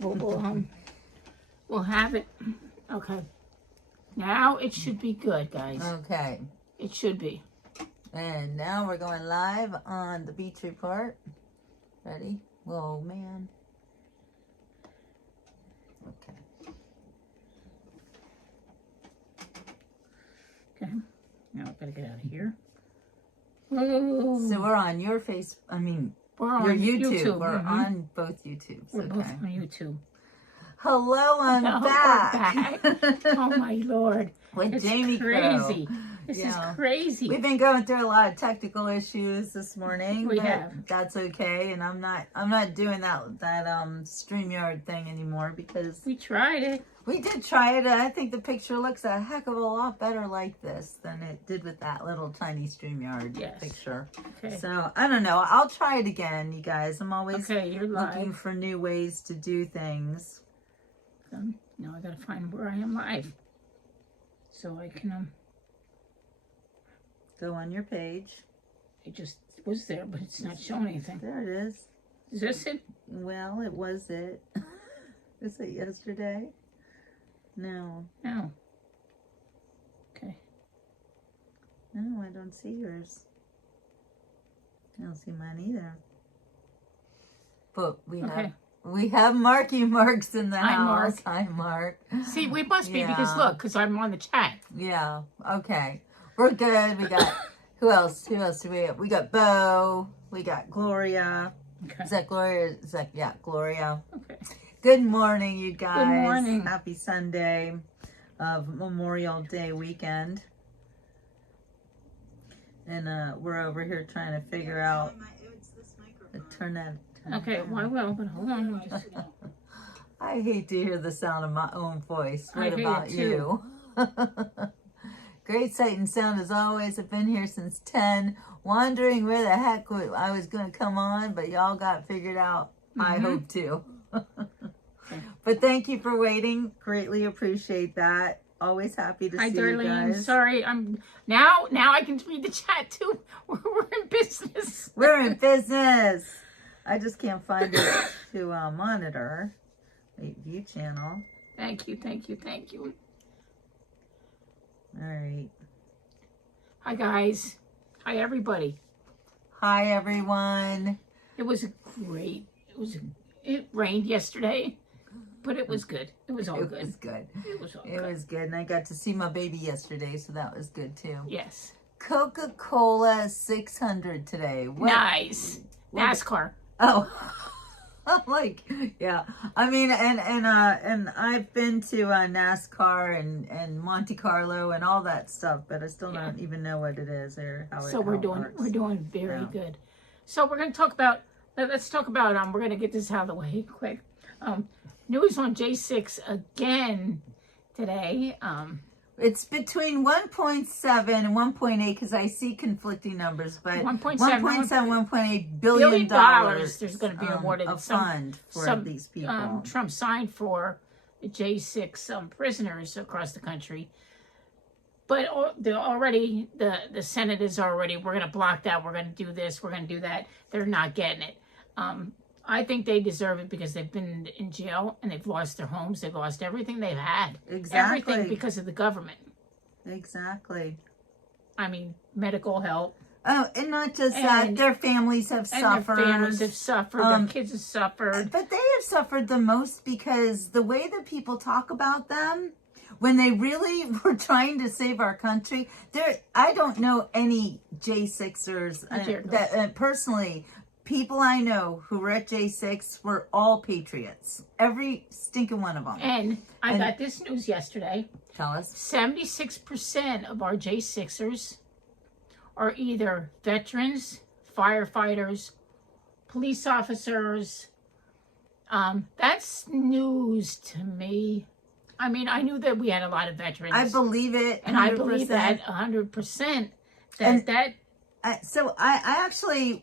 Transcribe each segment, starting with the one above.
we'll have it. Okay. Now it should be good, guys. Okay. It should be. And now we're going live on the Beach Report. Ready? Whoa, man. Okay. Okay. Now I've got to get out of here. Whoa. So we're on your we're on your YouTube. YouTube. We're on both YouTubes. We're both on YouTube. Hello, I'm back. We're back. Oh my Lord. With It's Jamie crazy. Crow. This Yeah. is crazy. We've been going through a lot of technical issues this morning. We but have. That's okay, and I'm not doing that StreamYard thing anymore because We tried it. we did try it. I think the picture looks a heck of a lot better like this than it did with that little tiny StreamYard Yes. picture. Okay. So I don't know. I'll try it again, you guys. I'm always Okay, you're looking live. for new ways to do things. Now I gotta find where I am live, so I can Go on your page. It just was there, but it's not showing anything. There it is. Is this it? Well, it was it. Was it yesterday? No. No. Okay. No, I don't see yours. I don't see mine either. But we have Marky Marks in the Hi, house. Mark. Hi, Mark. See, we must be because Yeah. look, because I'm on the chat. Yeah. Okay. We're good. We got who else? Who else do we have? We got Bo. We got Gloria. Okay. Is that Gloria? Yeah, Gloria. Okay. Good morning, you guys. Good morning. Happy Sunday of Memorial Day weekend. And we're over here trying to figure out turn that. Okay. Well, I will, but hold on. Just, I hate to hear the sound of my own voice. I What hate about it you? Great sight and sound as always. I've been here since 10, wondering where the heck I was going to come on, but y'all got figured out. I hope to. But thank you for waiting. Greatly appreciate that. Always happy to Hi, see you Darlene. guys. Sorry, I'm now I can read the chat too. We're in business. We're in business. I just can't find it to monitor. Wait, view channel. Thank you. All right. Hi, guys. Hi, everybody. Hi, everyone. It was great. It rained yesterday, but it was good. It was all It good. was good. It was all It good. was good. And I got to see my baby yesterday, so that was good too. Yes. Coca-Cola 600 today. What? Nice. NASCAR. Oh, I'm like, yeah. I mean, and I've been to NASCAR and Monte Carlo and all that stuff, but I still don't even know what it is or how it. So we're works. doing very good. So we're going to talk about. Let's talk about. We're going to get this out of the way quick. News on J6 again today. It's between 1.7 and 1.8 because I see conflicting numbers, but 1.7, 1.8 billion dollars. There's going to be awarded a fund for these people. Trump signed for the J6 prisoners across the country, but the Senate is already. We're going to block that. We're going to do this. We're going to do that. They're not getting it. I think they deserve it because they've been in jail and they've lost their homes. They've lost everything they've had. Exactly. Everything because of the government. Exactly. I mean, medical help. Oh, and not just that, their families have suffered. Their families have suffered. Their kids have suffered. But they have suffered the most because the way that people talk about them, when they really were trying to save our country, I don't know any J6ers that personally. People I know who were at J6 were all patriots. Every stinking one of them. And I got this news yesterday. Tell us. 76% of our J6ers are either veterans, firefighters, police officers. That's news to me. I mean, I knew that we had a lot of veterans. I believe it. 100%. And I believe that 100%. So I actually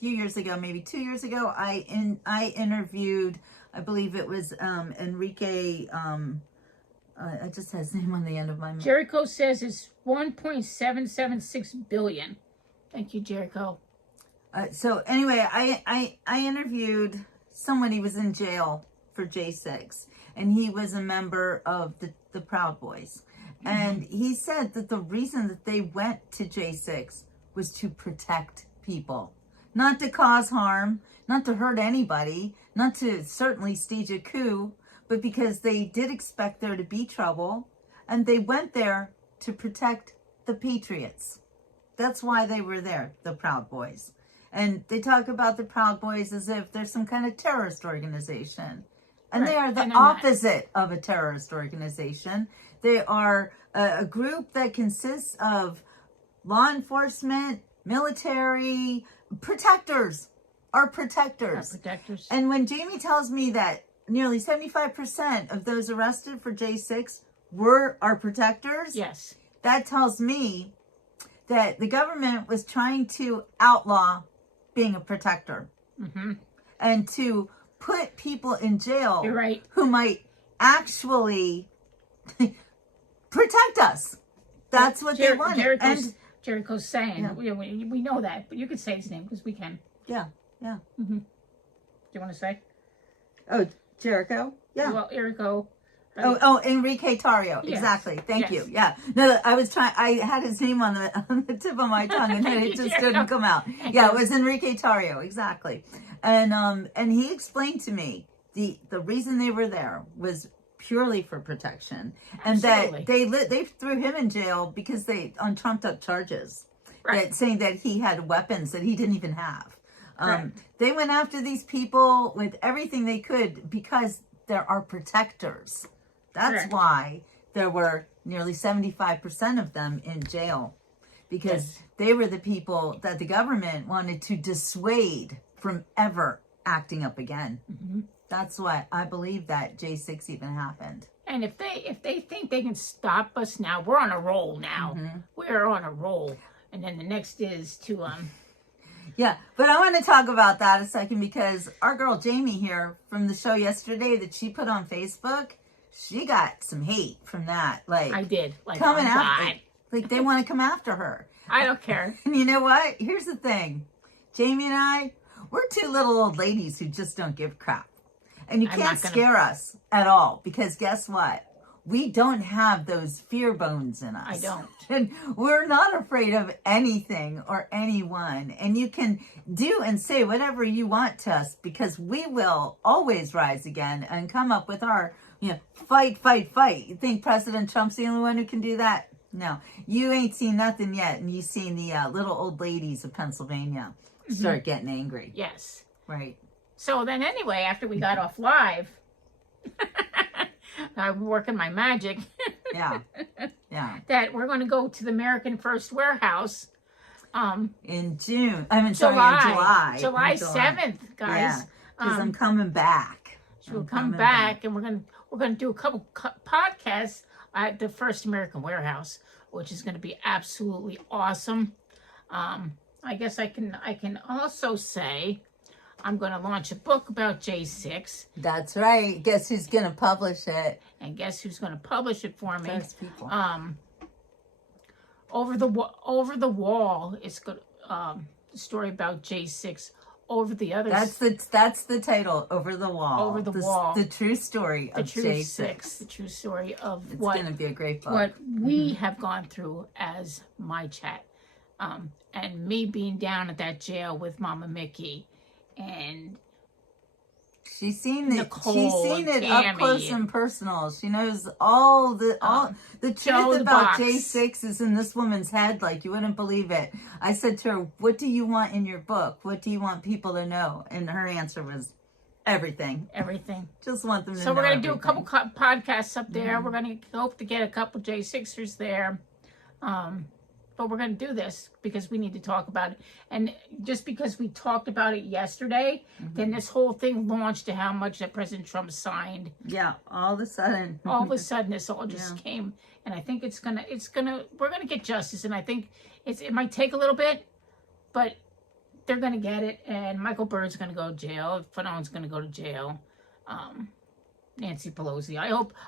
few years ago, maybe 2 years ago, I interviewed, I believe it was Enrique. I just had his name on the end of my mouth. Jericho says it's 1.776 billion. Thank you, Jericho. So anyway, I interviewed somebody was in jail for J6, and he was a member of the Proud Boys. And he said that the reason that they went to J6 was to protect people, not to cause harm, not to hurt anybody, not to certainly stage a coup, but because they did expect there to be trouble, and they went there to protect the patriots. That's why they were there, the Proud Boys. And they talk about the Proud Boys as if they're some kind of terrorist organization. And Right. they are the And they're not. opposite of a terrorist organization. They are a group that consists of law enforcement, military, protectors, our protectors. Our protectors. And when Jamie tells me that nearly 75% of those arrested for J6 were our protectors, Yes. that tells me that the government was trying to outlaw being a protector and to put people in jail You're right. who might actually protect us. That's what they wanted. Jericho's saying, Yeah. we know that, but you could say his name because we can. Yeah. Do you want to say? Oh, Jericho? Yeah. Well, Jericho. Oh, Enrique Tarrio. Yes. Exactly. Thank Yes. you. Yeah. No, I was trying. I had his name on the tip of my tongue, and then it just didn't come out. Yeah, it was Enrique Tarrio. Exactly. And he explained to me the reason they were there was purely for protection, and Absolutely. that they threw him in jail because on trumped up charges, Right. that saying that he had weapons that he didn't even have. Correct. They went after these people with everything they could because there are protectors. That's Correct. why there were nearly 75% of them in jail, because Yes. they were the people that the government wanted to dissuade from ever acting up again. That's why I believe that J6 even happened. And if they think they can stop us now, we're on a roll now. We're on a roll. And then the next is to Yeah, but I want to talk about that a second, because our girl Jamie here from the show yesterday that she put on Facebook, she got some hate from that. Like, I did. Like, coming oh, after, God. like they want to come after her. I don't care. And you know what? Here's the thing. Jamie and I, we're two little old ladies who just don't give a crap. And you I'm can't not gonna- scare us at all, because guess what? We don't have those fear bones in us. I don't. And we're not afraid of anything or anyone. And you can do and say whatever you want to us, because we will always rise again and come up with our, fight. You think President Trump's the only one who can do that? No. You ain't seen nothing yet. And you've seen the little old ladies of Pennsylvania start getting angry. Yes. Right. So then anyway, after we got off live, I'm working my magic. Yeah. Yeah. That we're going to go to the American First Warehouse. In June. In July July. 7th, guys. Yeah. Because I'm coming back. We'll I'm come coming back and we're gonna do a couple podcasts at the First American Warehouse, which is gonna be absolutely awesome. I guess I can also say I'm gonna launch a book about J6, That's right. Guess who's going to publish it? and guess who's gonna publish it for me? First people. Over the Wall is good. The story about J6 over the others. That's the title. Over the Wall. Over the Wall. The true story the of true J6. the true story of It's what going to be a great book. what we have gone through as my chat, and me being down at that jail with Mama Mickey, and She's seen it. Nicole She's seen and it up Tammy close and personal. She knows all the Joe truth the about Box. J6 is in this woman's head. Like, you wouldn't believe it. I said to her, "What do you want in your book? What do you want people to know?" And her answer was, "Everything. everything. Just want them to know." So we're gonna do a everything. couple podcasts up there. We're gonna hope to get a couple J6ers there. But we're going to do this because we need to talk about it. And just because we talked about it yesterday, then this whole thing launched to how much that President Trump signed. Yeah, all of a sudden. All of a sudden, this all just came. And I think we're going to get justice. And I think it might take a little bit, but they're going to get it. And Michael Bird's going to go to jail. Fanone's going to go to jail. Nancy Pelosi.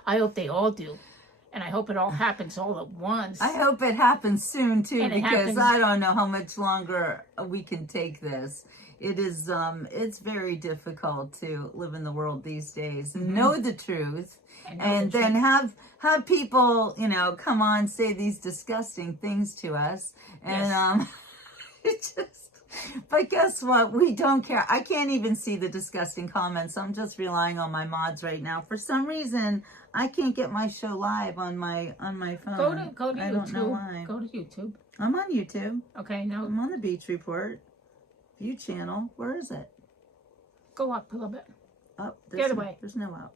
I hope they all do. And I hope it all happens all at once. I hope it happens soon too, And it because happens- I don't know how much longer we can take this. It is, it's very difficult to live in the world these days and know the truth, and then have people, you know, come on, say these disgusting things to us, and it just. But guess what? We don't care. I can't even see the disgusting comments. I'm just relying on my mods right now. For some reason, I can't get my show live on my phone. Go to I YouTube. don't know why. Go to YouTube. I'm on YouTube. Okay, no. I'm on the Beach Report View channel. Where is it? Go up a little bit. Up. The other way. There's no up.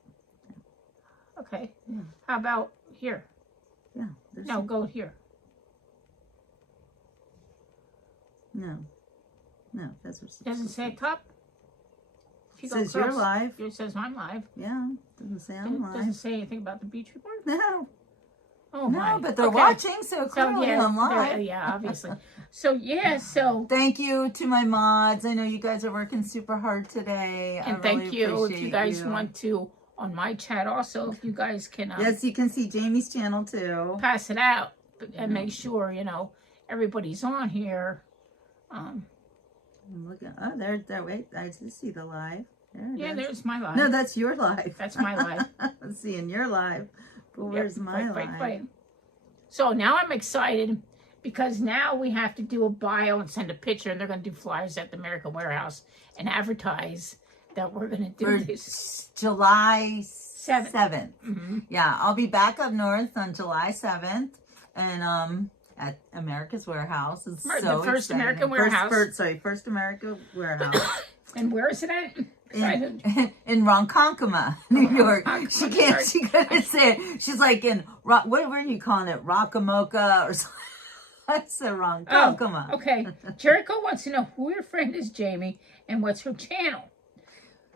Okay. Yeah. How about here? Yeah. No, go here. No. No. That's what it Doesn't say top? If It says you're live. It says I'm live. Yeah. Doesn't say I'm live. Doesn't say anything about the beach report? No. Oh my. No, but they're Okay. watching, so So clearly yeah, I'm live. yeah, obviously. So Thank you to my mods. I know you guys are working super hard today. and I thank really you if you appreciate guys you. want to on my chat also, if you guys can Yes, you can see Jamie's channel too. pass it out and make sure, you know, everybody's on here. I'm looking. Oh, there. Wait, I just see the live. There it Yeah, is. there's my live. No, that's your live. That's my live. I'm seeing your live. But where's Yep, my right, live? right. So now I'm excited because now we have to do a bio and send a picture, and they're going to do flyers at the American Warehouse and advertise that we're going to do For this. July 7th. 7th. Mm-hmm. Yeah, I'll be back up north on July 7th. And at America's Warehouse. It's Right, so the first exciting. American Warehouse. First American Warehouse. And where is it at? 'Cause I didn't- in Ronkonkoma, New York. Ronkonkoma, She can't. sorry. She couldn't say it. She's like in what were you calling it? Rockamoka or something? That's the Ronkonkoma. Okay. Jericho wants to know who your friend is, Jamie, and what's her channel.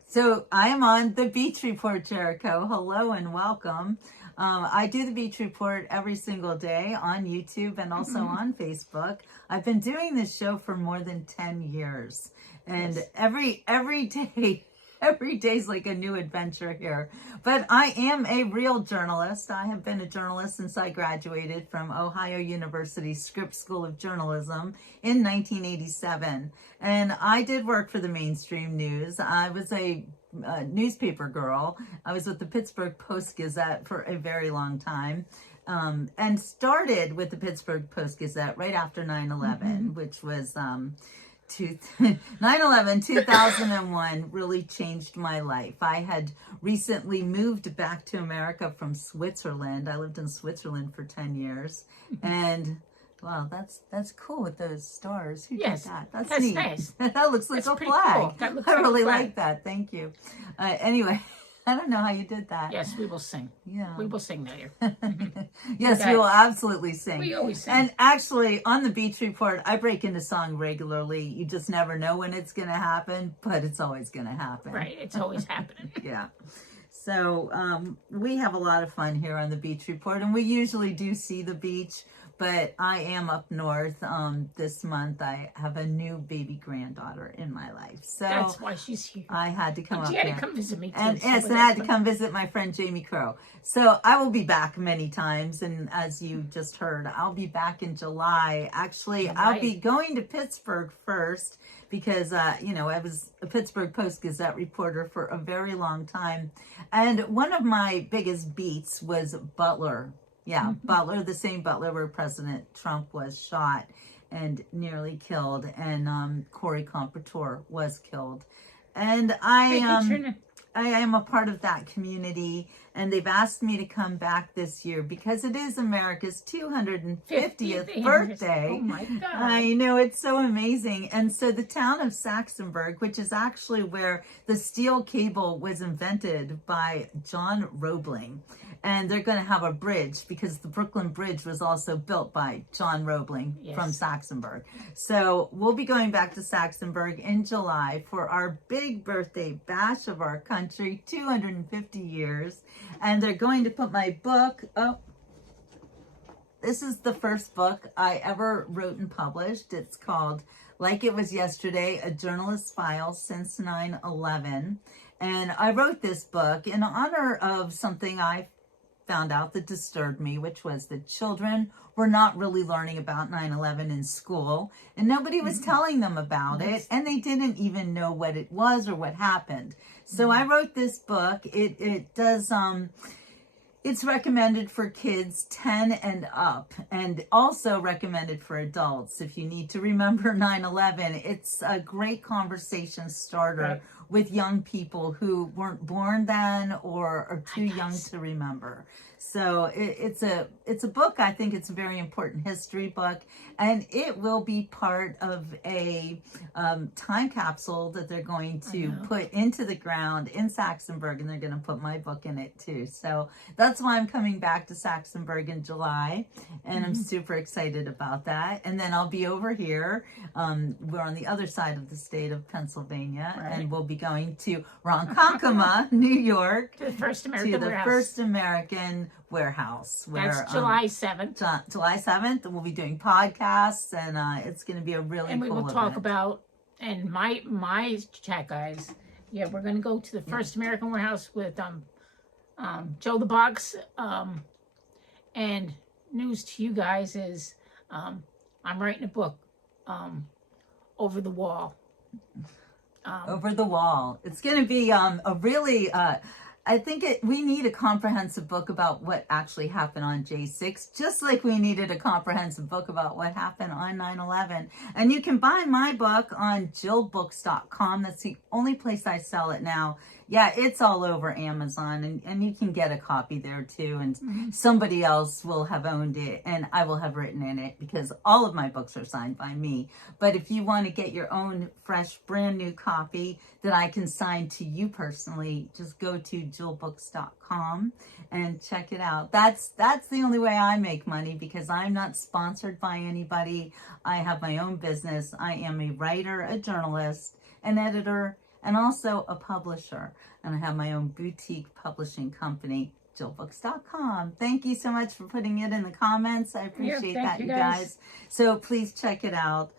So I am on the Beach Report, Jericho. Hello and welcome. I do the Beach Report every single day on YouTube and also on Facebook. I've been doing this show for more than 10 years, and Yes. every day. Every day's like a new adventure here. But I am a real journalist. I have been a journalist since I graduated from Ohio University Scripps School of Journalism in 1987. And I did work for the mainstream news. I was a newspaper girl. I was with the Pittsburgh Post-Gazette for a very long time. And started with the Pittsburgh Post-Gazette right after 9/11, which was 9/11, 2001 really changed my life. I had recently moved back to America from Switzerland. I lived in Switzerland for 10 years. And wow, that's cool with those stars. Who Yes, did that? That's that's neat. nice. That looks like That's a pretty flag. cool. That looks I like a really flag. like that. Thank you. Anyway, I don't know how you did that. Yes, we will sing. Yeah. We will sing later. Yes, Okay. we will absolutely sing. We always sing. And actually, on the Beach Report, I break into song regularly. You just never know when it's going to happen, but it's always going to happen. Right. It's always happening. Yeah. So we have a lot of fun here on the Beach Report, and we usually do see the beach, but I am up north this month. I have a new baby granddaughter in my life. So That's why she's here. I had to come up She had here. to come visit me too. And so yes, and I that's had to come visit my friend Jamie Crow. So I will be back many times. And as you just heard, I'll be back in July. Actually, I'll Right. be going to Pittsburgh first because, I was a Pittsburgh Post-Gazette reporter for a very long time. And one of my biggest beats was Butler. Yeah, Butler, the same Butler where President Trump was shot and nearly killed. And Corey Comprador was killed. And Thank you, Trina. I am a part of that community, and they've asked me to come back this year because it is America's 250th birthday. Oh my God. I know, it's so amazing. And so the town of Saxonburg, which is actually where the steel cable was invented by John Roebling, and they're going to have a bridge because the Brooklyn Bridge was also built by John Roebling from Yes. Saxonburg. So we'll be going back to Saxonburg in July for our big birthday bash of our country, 250 years. And they're going to put my book up. This is the first book I ever wrote and published. It's called Like It Was Yesterday, A Journalist's File Since 9/11. And I wrote this book in honor of something I found out that disturbed me, which was that children were not really learning about 9/11 in school, and nobody was telling them about it, and they didn't even know what it was or what happened. So I wrote this book. It does it's recommended for kids 10 and up, and also recommended for adults if you need to remember 9/11. It's a great conversation starter with young people who weren't born then or are too young to remember. So it's a book. I think it's a very important history book, and it will be part of a time capsule that they're going to put into the ground in Saxonburg, and they're going to put my book in it too. So that's why I'm coming back to Saxonburg in July, and I'm super excited about that. And then I'll be over here. We're on the other side of the state of Pennsylvania, and we'll be going to Ronkonkoma, New York, to the First American Warehouse. First American Warehouse. Where, that's July 7th. July 7th. We'll be doing podcasts, and it's going to be a really and we cool will talk event. about, and my chat guys, we're going to go to the First American Warehouse with Joe the Box. And news to you guys is I'm writing a book, Over the Wall. Over the Wall. It's going to be a really, I think we need a comprehensive book about what actually happened on J6, just like we needed a comprehensive book about what happened on 9/11. And you can buy my book on jillbooks.com. That's the only place I sell it now. Yeah, it's all over Amazon, and you can get a copy there too, and somebody else will have owned it, and I will have written in it, because all of my books are signed by me. But if you want to get your own fresh, brand new copy that I can sign to you personally, just go to jillbooks.com and check it out. That's the only way I make money, because I'm not sponsored by anybody. I have my own business. I am a writer, a journalist, an editor, and also a publisher. And I have my own boutique publishing company, jillbooks.com. Thank you so much for putting it in the comments. I appreciate that, you guys. So please check it out.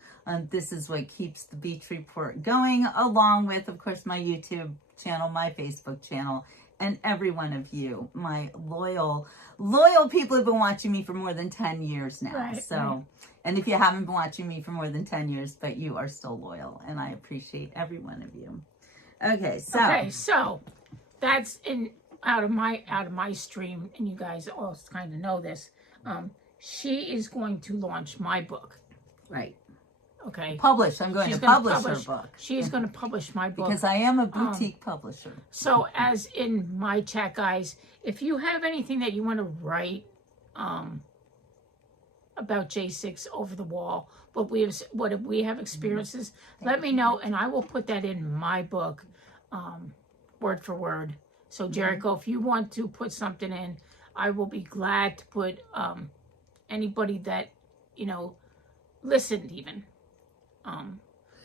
This is what keeps the Beach Report going, along with, of course, my YouTube channel, my Facebook channel, and every one of you, my loyal people who've been watching me for more than 10 years now. And if you haven't been watching me for more than 10 years, but you are still loyal, and I appreciate every one of you. Okay, so that's out of my stream, and you guys all kind of know this. She is going to launch my book. Right. Okay. I'm going to publish her book. She is going to publish my book. Because I am a boutique publisher. So as in my chat, guys, if you have anything that you want to write about J6 Over the Wall, what we have experiences, let me know, and I will put that in my book, word for word. So Jericho, if you want to put something in, I will be glad to put anybody that, listened even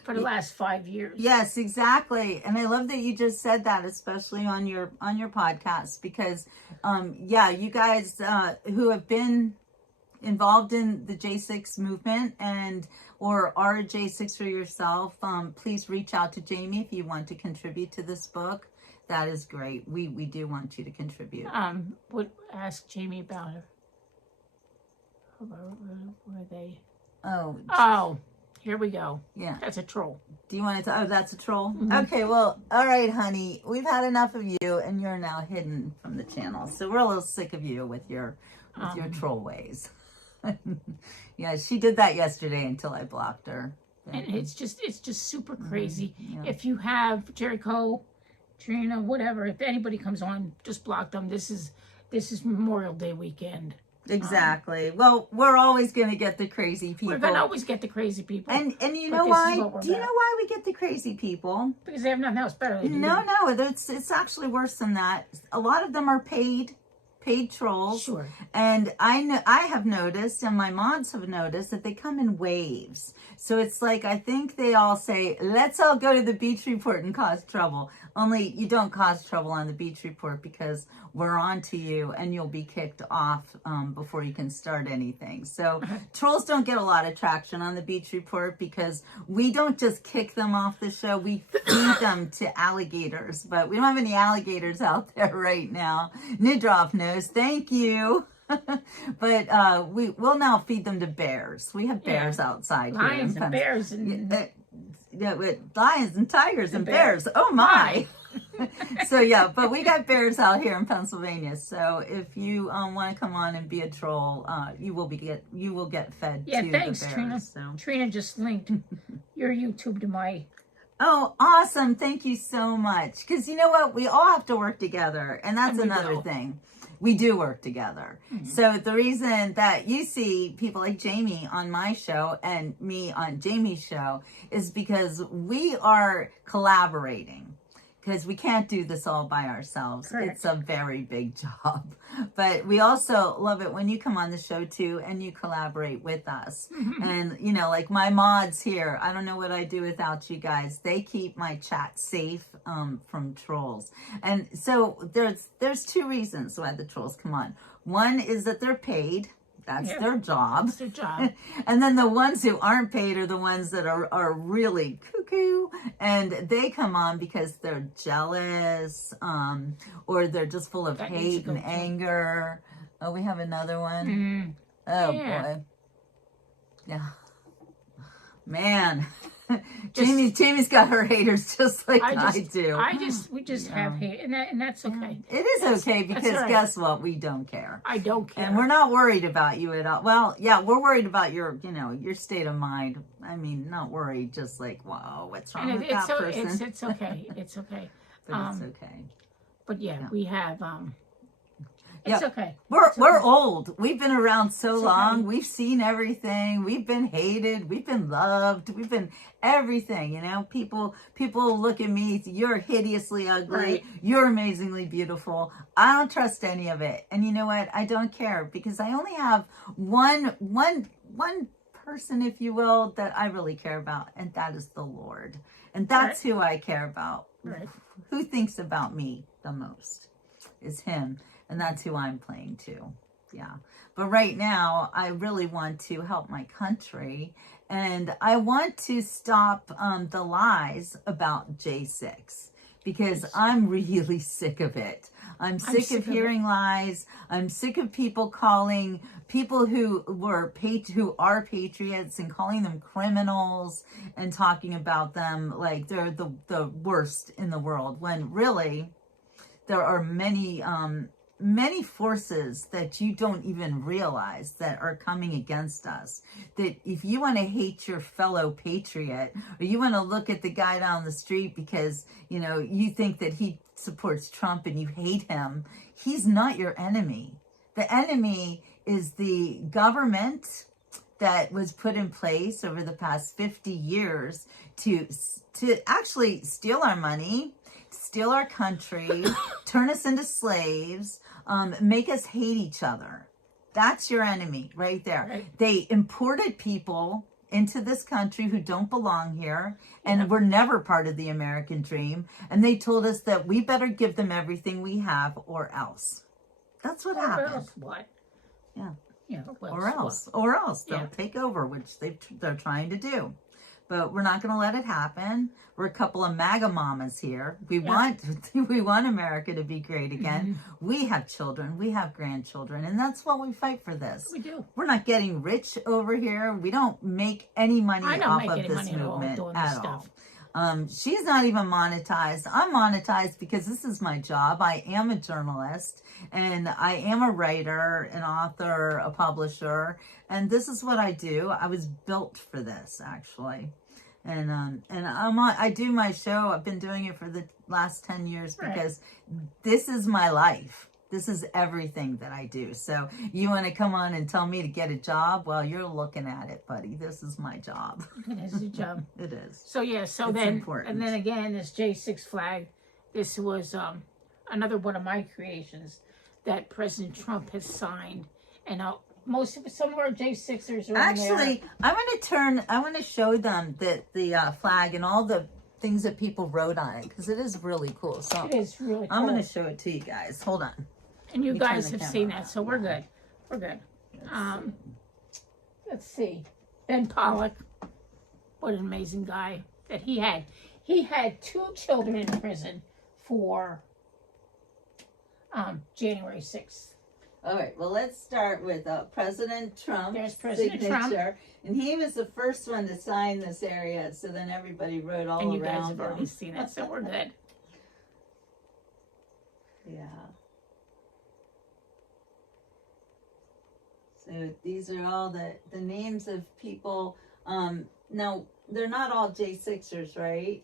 for the last 5 years. Yes, exactly. And I love that you just said that, especially on your podcast, because you guys who have been involved in the J6 movement or are a J6er yourself, please reach out to Jamie if you want to contribute to this book. That is great. We do want you to contribute. Would ask Jamie about her. Were they? Oh, here we go. Yeah. That's a troll. Do you want to? Oh, that's a troll? Okay, well, all right, honey. We've had enough of you, and you're now hidden from the channel. So we're a little sick of you with your troll ways. Yeah, she did that yesterday until I blocked her. And it's just super crazy. If you have Jericho, Trina, whatever, if anybody comes on, just block them. This is Memorial Day weekend. Exactly. Well, we're always going to get the crazy people. We're going to always get the crazy people. And you know why? Do you know why we get the crazy people? Because they have nothing else better to do. No, it's actually worse than that. A lot of them are paid trolls. Sure. And I have noticed, and my mods have noticed, that they come in waves. So it's like, I think they all say, let's all go to the Beach Report and cause trouble. Only you don't cause trouble on the Beach Report because we're on to you and you'll be kicked off before you can start anything. So trolls don't get a lot of traction on the Beach Report because we don't just kick them off the show. We feed them to alligators, but we don't have any alligators out there right now. Nidroff knows. Thank you. But we'll now feed them to bears. We have bears outside lions here. And bears and with lions and tigers and bears. Oh my. So yeah, but we got bears out here in Pennsylvania. So if you want to come on and be a troll, you will get fed to thanks, the bears. Trina. So. Trina just linked your YouTube to my. Oh, awesome. Thank you so much. Because you know what? We all have to work together. And that's another thing. We do work together. Mm-hmm. So the reason that you see people like Jamie on my show and me on Jamie's show is because we are collaborating. Because we can't do this all by ourselves. Correct. It's a very big job. But we also love it when you come on the show too and you collaborate with us. Mm-hmm. And, you know, like my mods here, I don't know what I'd do without you guys. They keep my chat safe from trolls. And so there's two reasons why the trolls come on. One is that they're paid. That's their job. That's their job. And then the ones who aren't paid are the ones that are really cuckoo. And they come on because they're jealous or they're just full of hate and anger. Oh, we have another one. Mm-hmm. Oh, boy. Yeah. Man. Jamie's got her haters just like I do. We just have hate, and that's okay. It is okay because guess what? We don't care. I don't care, and we're not worried about you at all. Well, yeah, we're worried about your state of mind. I mean, not worried, just like, whoa, what's wrong with that person? It's okay. It's okay. But it's okay. But we have. It's okay. We're old. We've been around so long. Okay. We've seen everything. We've been hated. We've been loved. We've been everything. You know, people look at me. You're hideously ugly. Right. You're amazingly beautiful. I don't trust any of it. And you know what? I don't care because I only have one person, if you will, that I really care about, and that is the Lord. And that's who I care about. Right. Who thinks about me the most is Him. And that's who I'm playing to. Yeah. But right now, I really want to help my country. And I want to stop the lies about J6. Because I'm really sick of it. I'm sick of hearing lies. I'm sick of people calling people who are patriots and calling them criminals and talking about them like they're the worst in the world. When really, there are many forces that you don't even realize that are coming against us. That if you want to hate your fellow patriot, or you want to look at the guy down the street because, you think that he supports Trump and you hate him, he's not your enemy. The enemy is the government that was put in place over the past 50 years to actually steal our money, steal our country, turn us into slaves, make us hate each other. That's your enemy right there. Right. They imported people into this country who don't belong here and were never part of the American dream. And they told us that we better give them everything we have or else. That's what happened. Or else what? Yeah. Or else they'll take over, which they're trying to do. But we're not going to let it happen. We're a couple of MAGA mamas here. We want America to be great again. Mm-hmm. We have children. We have grandchildren. And that's why we fight for this. We do. We're not getting rich over here. We don't make any money off of this movement at all. She's not even monetized. I'm monetized because this is my job. I am a journalist and I am a writer, an author, a publisher, and this is what I do. I was built for this, actually. And I do my show. I've been doing it for the last 10 years because this is my life. This is everything that I do. So you want to come on and tell me to get a job? Well, you're looking at it, buddy. This is my job. It is your job. It is. So it's important. And then again, this J6 flag, this was another one of my creations that President Trump has signed. And some of our J6ers are actually, I want to show them the flag and all the things that people wrote on it because it is really cool. So It is really cool. I'm going to show it to you guys. Hold on. And you Let me turn guys the have seen camera that, so around. we're Yeah. good. We're good. Let's see. Ben Pollock. What an amazing guy that he had. He had 2 children in prison for January 6th. All right, well, let's start with President Trump's There's President signature. Trump. And he was the first one to sign this area, so then everybody wrote all And you guys around have already him. seen it, so we're good. Yeah. So these are all the names of people. Now, they're not all J6ers, right?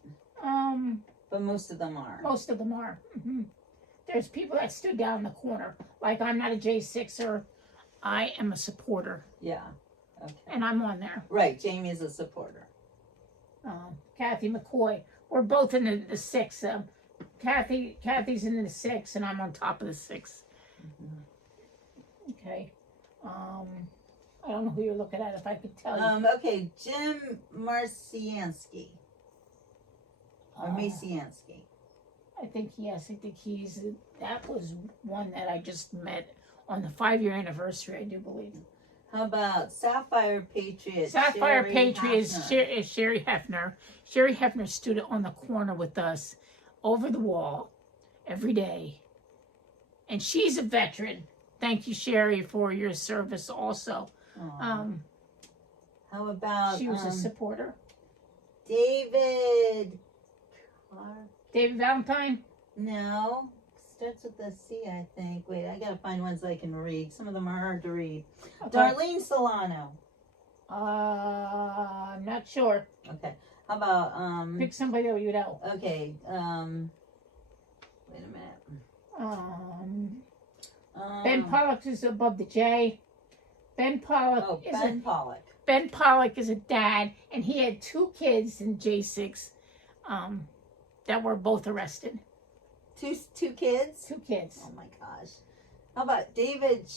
But most of them are. Most of them are. There's people that stood down in the corner. Like, I'm not a J6er. I am a supporter. Yeah. Okay. And I'm on there. Right, Jamie's a supporter. Kathy McCoy. We're both in the 6. Kathy's in the 6, and I'm on top of the 6. Okay. I don't know who you're looking at. If I could tell you. Okay, Jim Marcianski. Or Macianski. I think yes. I think that was one that I just met on the 5-year anniversary. I do believe. How about Sapphire Patriot? Sapphire Sherry Patriot Hafner? is Sherry Hefner. Sherry Hefner stood on the corner with us over the wall every day. And she's a veteran. Thank you, Sherry, for your service also. How about She was a supporter. David Clark? David Valentine? No. Starts with a C, I think. Wait, I gotta find ones I can read. Some of them are hard to read. Okay. Darlene Solano. I'm not sure. Okay. How about Pick somebody that you know. okay, wait a minute. Ben Pollock is above the J. Ben Pollock Pollock. Ben Pollock is a dad, and he had 2 kids in J6 that were both arrested. Two kids? 2 kids. Oh my gosh. How about David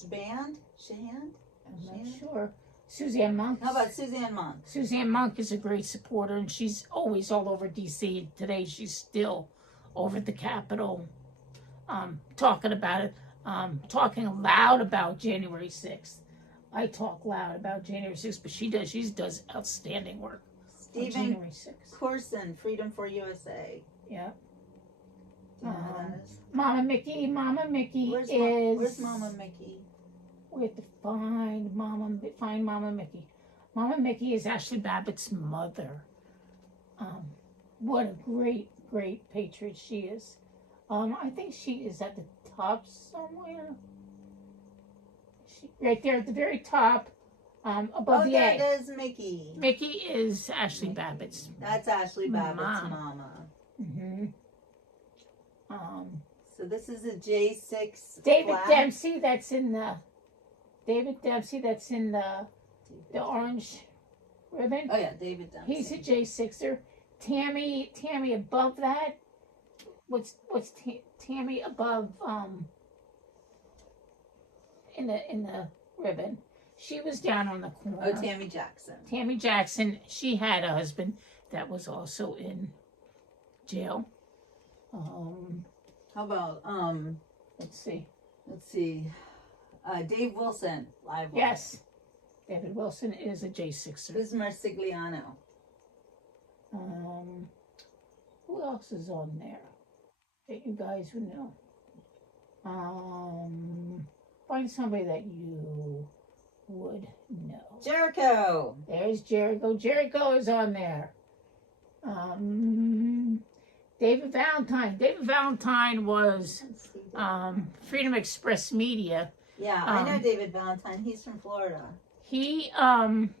Shand? Shand? I'm not sure. Suzanne Monk. How about Suzanne Monk? Suzanne Monk is a great supporter, and she's always all over D.C. Today she's still over at the Capitol talking about it, talking loud about January 6th. I talk loud about January 6th, but she does outstanding work on Stephen January 6th. Corson, Freedom for USA. Yeah. Do you know who that is? Mama Mickey Where's Mama Mickey? We have to find Mama Mickey. Mama Mickey is Ashley Babbitt's mother. What a great, great patriot she is. I think she is at the top somewhere. Right there at the very top, above the there A. it is, Mickey. Mickey is Ashley Babbitt's. That's Ashley Babbitt's mama. So this is a J6 David flag. Dempsey, that's in the orange ribbon. Oh yeah, David Dempsey. He's a J6er. Tammy above that. What's Tammy above in the ribbon? She was down on the corner. Oh, Tammy Jackson. Tammy Jackson, she had a husband that was also in jail. How about Let's see. Dave Wilson, live. Yes. David Wilson is a J6er. Who's Marsigliano? Who else is on there that you guys would know? Find somebody that you would know. Jericho. There's Jericho. Jericho is on there. David Valentine. David Valentine was Freedom Express Media. Yeah, I know David Valentine. He's from Florida. He went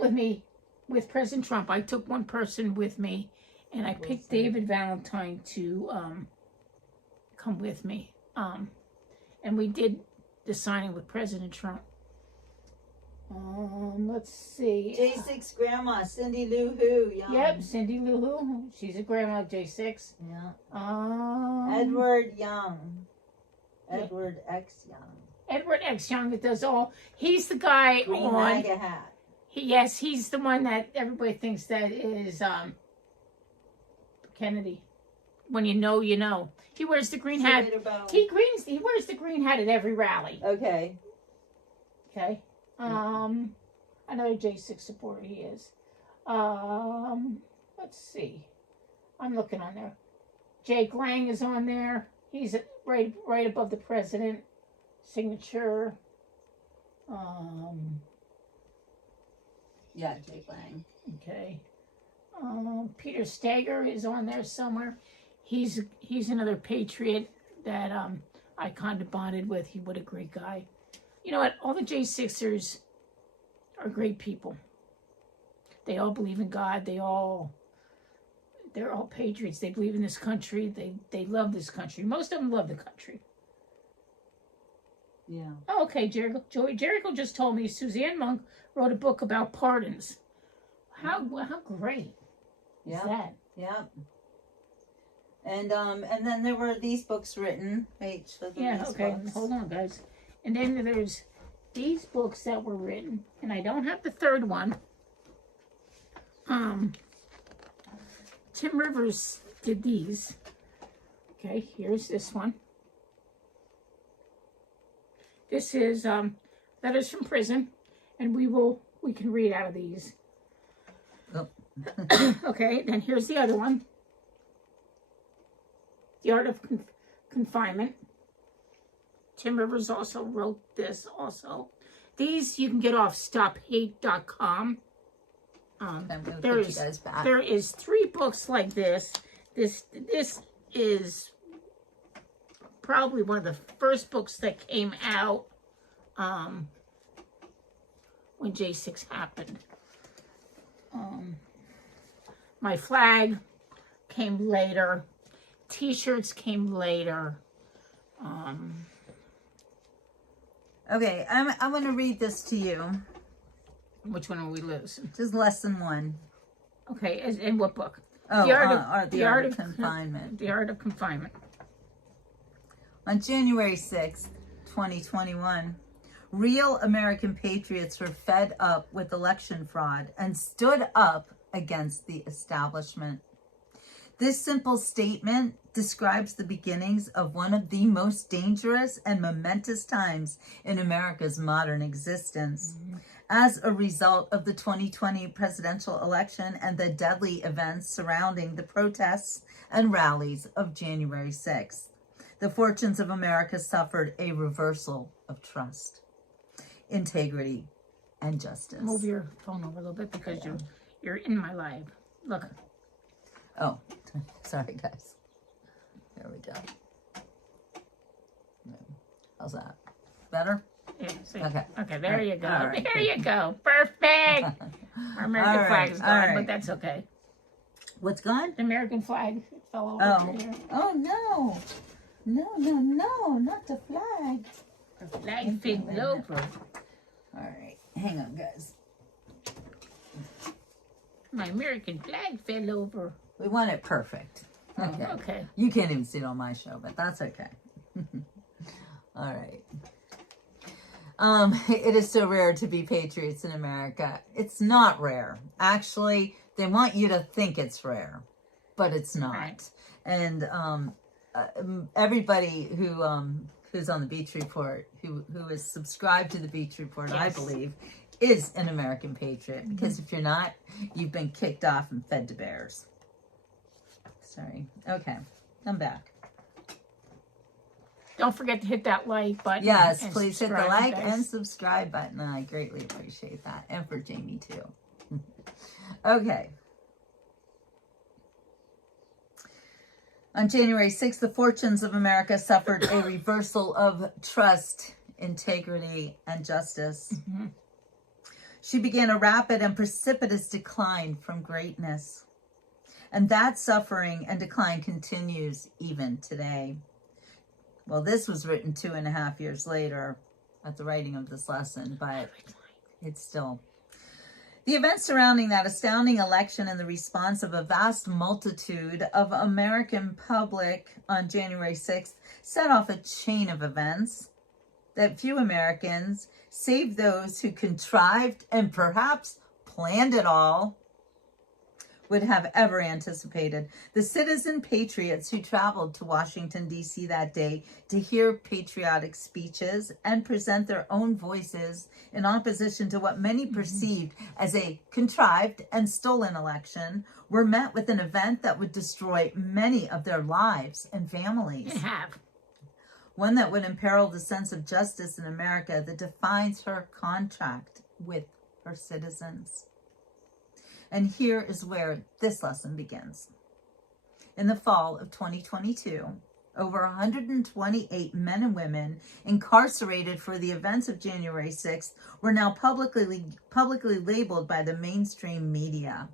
with me with President Trump. I took one person with me, and I picked David Valentine to come with me. And we did the signing with President Trump. Let's see. J6 grandma, Cindy Lou Who. Young. Yep, Cindy Lou Who. She's a grandma of J6. Yeah. Edward Young. Edward X Young. Edward X Young that does all. He's the guy Green on. MAGA hat. Yes, he's the one that everybody thinks that is Kennedy. When you know, you know. He wears the green hat. He wears the green hat at every rally. Okay. Okay. Another J6 supporter he is. Let's see. I'm looking on there. Jake Lang is on there. He's right above the president signature. Yeah, Jake Lang. Okay. Peter Stager is on there somewhere. He's another patriot that I kind of bonded with. What a great guy. You know what? All the J6ers are great people. They all believe in God. They're all patriots. They believe in this country. They love this country. Most of them love the country. Yeah. Oh, okay, Jericho. Jericho just told me Suzanne Monk wrote a book about pardons. How great is that? Yeah. And then there were these books written. Wait, okay. Books. Hold on, guys. And then there's these books that were written, and I don't have the third one. Tim Rivers did these. Okay, here's this one. This is Letters from Prison, and we can read out of these. Oh. Okay, then here's the other one. The Art of Confinement. Tim Rivers also wrote this also. These you can get off stophate.com. There is 3 books like this. This is probably one of the first books that came out when J6 happened. My Flag came later. T-shirts came later. Okay, I'm going to read this to you. Which one will we lose? Just lesson 1. Okay, in what book? Oh, The Art of Confinement. The Art of Confinement. On January 6th, 2021, real American patriots were fed up with election fraud and stood up against the establishment. This simple statement describes the beginnings of one of the most dangerous and momentous times in America's modern existence. Mm-hmm. As a result of the 2020 presidential election and the deadly events surrounding the protests and rallies of January 6th, the fortunes of America suffered a reversal of trust, integrity, and justice. Move your phone over a little bit because you're in my live. Look. Oh, sorry, guys. There we go. How's that? Better? Yeah, okay, there you go. Right. There you go. Perfect. Our American flag is gone, but that's okay. What's gone? The American flag fell over here. Oh, no. No, not the flag. The flag fell over. All right, hang on, guys. My American flag fell over. We want it perfect. Okay. Okay. You can't even see it on my show, but that's okay. All right. It is so rare to be patriots in America. It's not rare. Actually, they want you to think it's rare, but it's not. Right. And everybody who's on the Beach Report, who is subscribed to the Beach Report, yes, I believe, is an American patriot. Because if you're not, you've been kicked off and fed to bears. Sorry. Okay, I'm back. Don't forget to hit that like button. Yes, please hit the like and subscribe button. I greatly appreciate that. And for Jamie, too. Okay. On January 6th, the fortunes of America suffered a reversal of trust, integrity, and justice. Mm-hmm. She began a rapid and precipitous decline from greatness. And that suffering and decline continues even today. Well, this was written 2.5 years later at the writing of this lesson, but it's still. The events surrounding that astounding election and the response of a vast multitude of American public on January 6th set off a chain of events that few Americans, save those who contrived and perhaps planned it all would have ever anticipated. The citizen patriots who traveled to Washington, D.C. that day to hear patriotic speeches and present their own voices in opposition to what many perceived as a contrived and stolen election were met with an event that would destroy many of their lives and families. It have. One that would imperil the sense of justice in America that defines her contract with her citizens. And here is where this lesson begins. In the fall of 2022, over 128 men and women incarcerated for the events of January 6th were now publicly labeled by the mainstream media.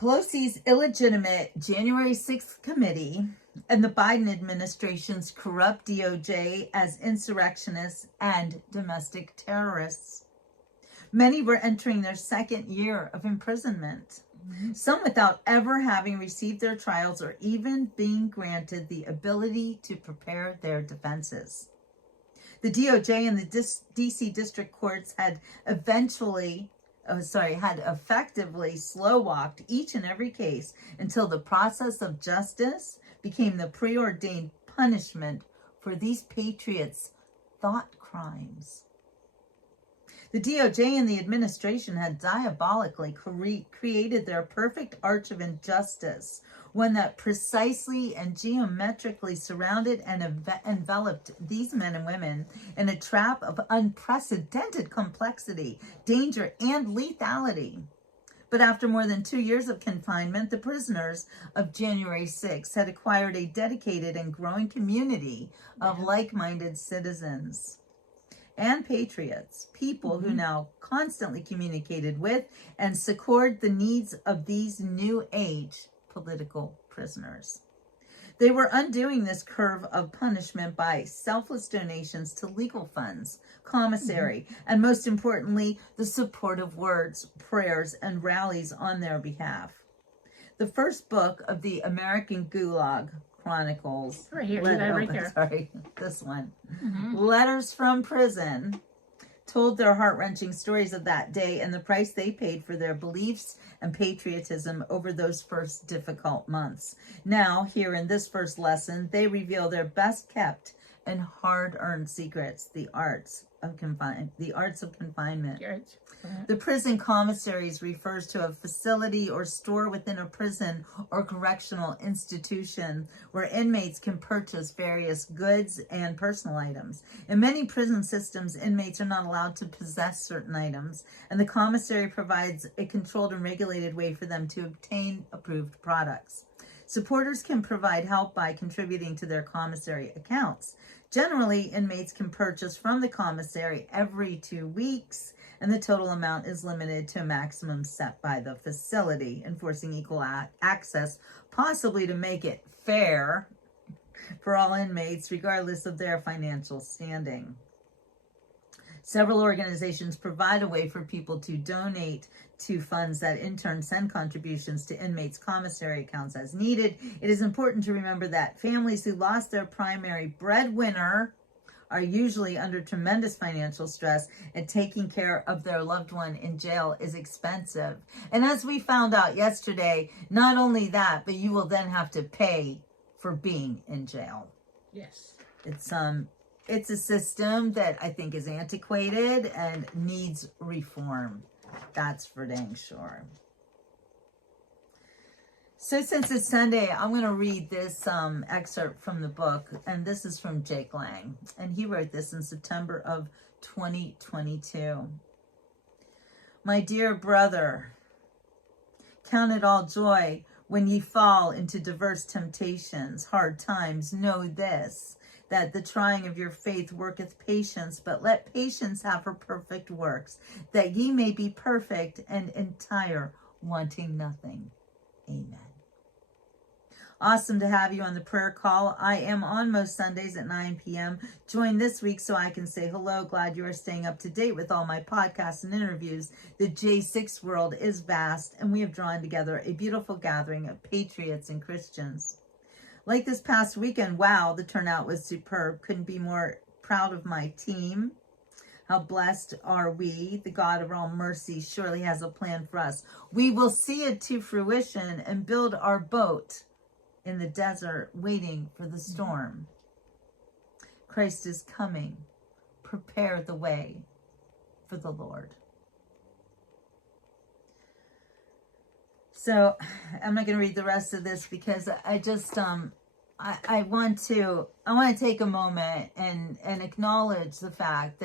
Pelosi's illegitimate January 6th committee and the Biden administration's corrupt DOJ as insurrectionists and domestic terrorists. Many were entering their second year of imprisonment, some without ever having received their trials or even being granted the ability to prepare their defenses. The DOJ and the DC district courts had effectively slow-walked each and every case until the process of justice became the preordained punishment for these patriots' thought crimes. The DOJ and the administration had diabolically created their perfect arch of injustice, one that precisely and geometrically surrounded and enveloped these men and women in a trap of unprecedented complexity, danger, and lethality. But after more than 2 years of confinement, the prisoners of January 6th had acquired a dedicated and growing community of like-minded citizens and patriots, people who now constantly communicated with and succored the needs of these new age political prisoners. They were undoing this curve of punishment by selfless donations to legal funds, commissary, and most importantly, the supportive words, prayers, and rallies on their behalf. The first book of the American Gulag Chronicles. Right here, right there. Sorry, this one. Letters from Prison told their heart-wrenching stories of that day and the price they paid for their beliefs and patriotism over those first difficult months. Now, here in this first lesson, they reveal their best-kept and hard-earned secrets, the arts of confinement. The prison commissaries refers to a facility or store within a prison or correctional institution where inmates can purchase various goods and personal items. In many prison systems, inmates are not allowed to possess certain items, and the commissary provides a controlled and regulated way for them to obtain approved products. Supporters can provide help by contributing to their commissary accounts. Generally, inmates can purchase from the commissary every 2 weeks, and the total amount is limited to a maximum set by the facility, enforcing equal access, possibly to make it fair for all inmates, regardless of their financial standing. Several organizations provide a way for people to donate to funds that in turn send contributions to inmates' commissary accounts as needed. It is important to remember that families who lost their primary breadwinner are usually under tremendous financial stress, and taking care of their loved one in jail is expensive. And as we found out yesterday, not only that, but you will then have to pay for being in jail. Yes. It's a system that I think is antiquated and needs reform. That's for dang sure. So since it's Sunday, I'm going to read this excerpt from the book, and this is from Jake Lang, and he wrote this in September of 2022. My dear brother, count it all joy when ye fall into diverse temptations, hard times. Know this, that the trying of your faith worketh patience, but let patience have her perfect works, that ye may be perfect and entire, wanting nothing. Amen. Awesome to have you on the prayer call. I am on most Sundays at 9 p.m. Join this week so I can say hello. Glad you are staying up to date with all my podcasts and interviews. The J6 world is vast, and we have drawn together a beautiful gathering of patriots and Christians. Like this past weekend, wow, the turnout was superb. Couldn't be more proud of my team. How blessed are we? The God of all mercy surely has a plan for us. We will see it to fruition and build our boat in the desert, waiting for the storm. Christ is coming. Prepare the way for the Lord. So I'm not going to read the rest of this because I just I want to take a moment and acknowledge the fact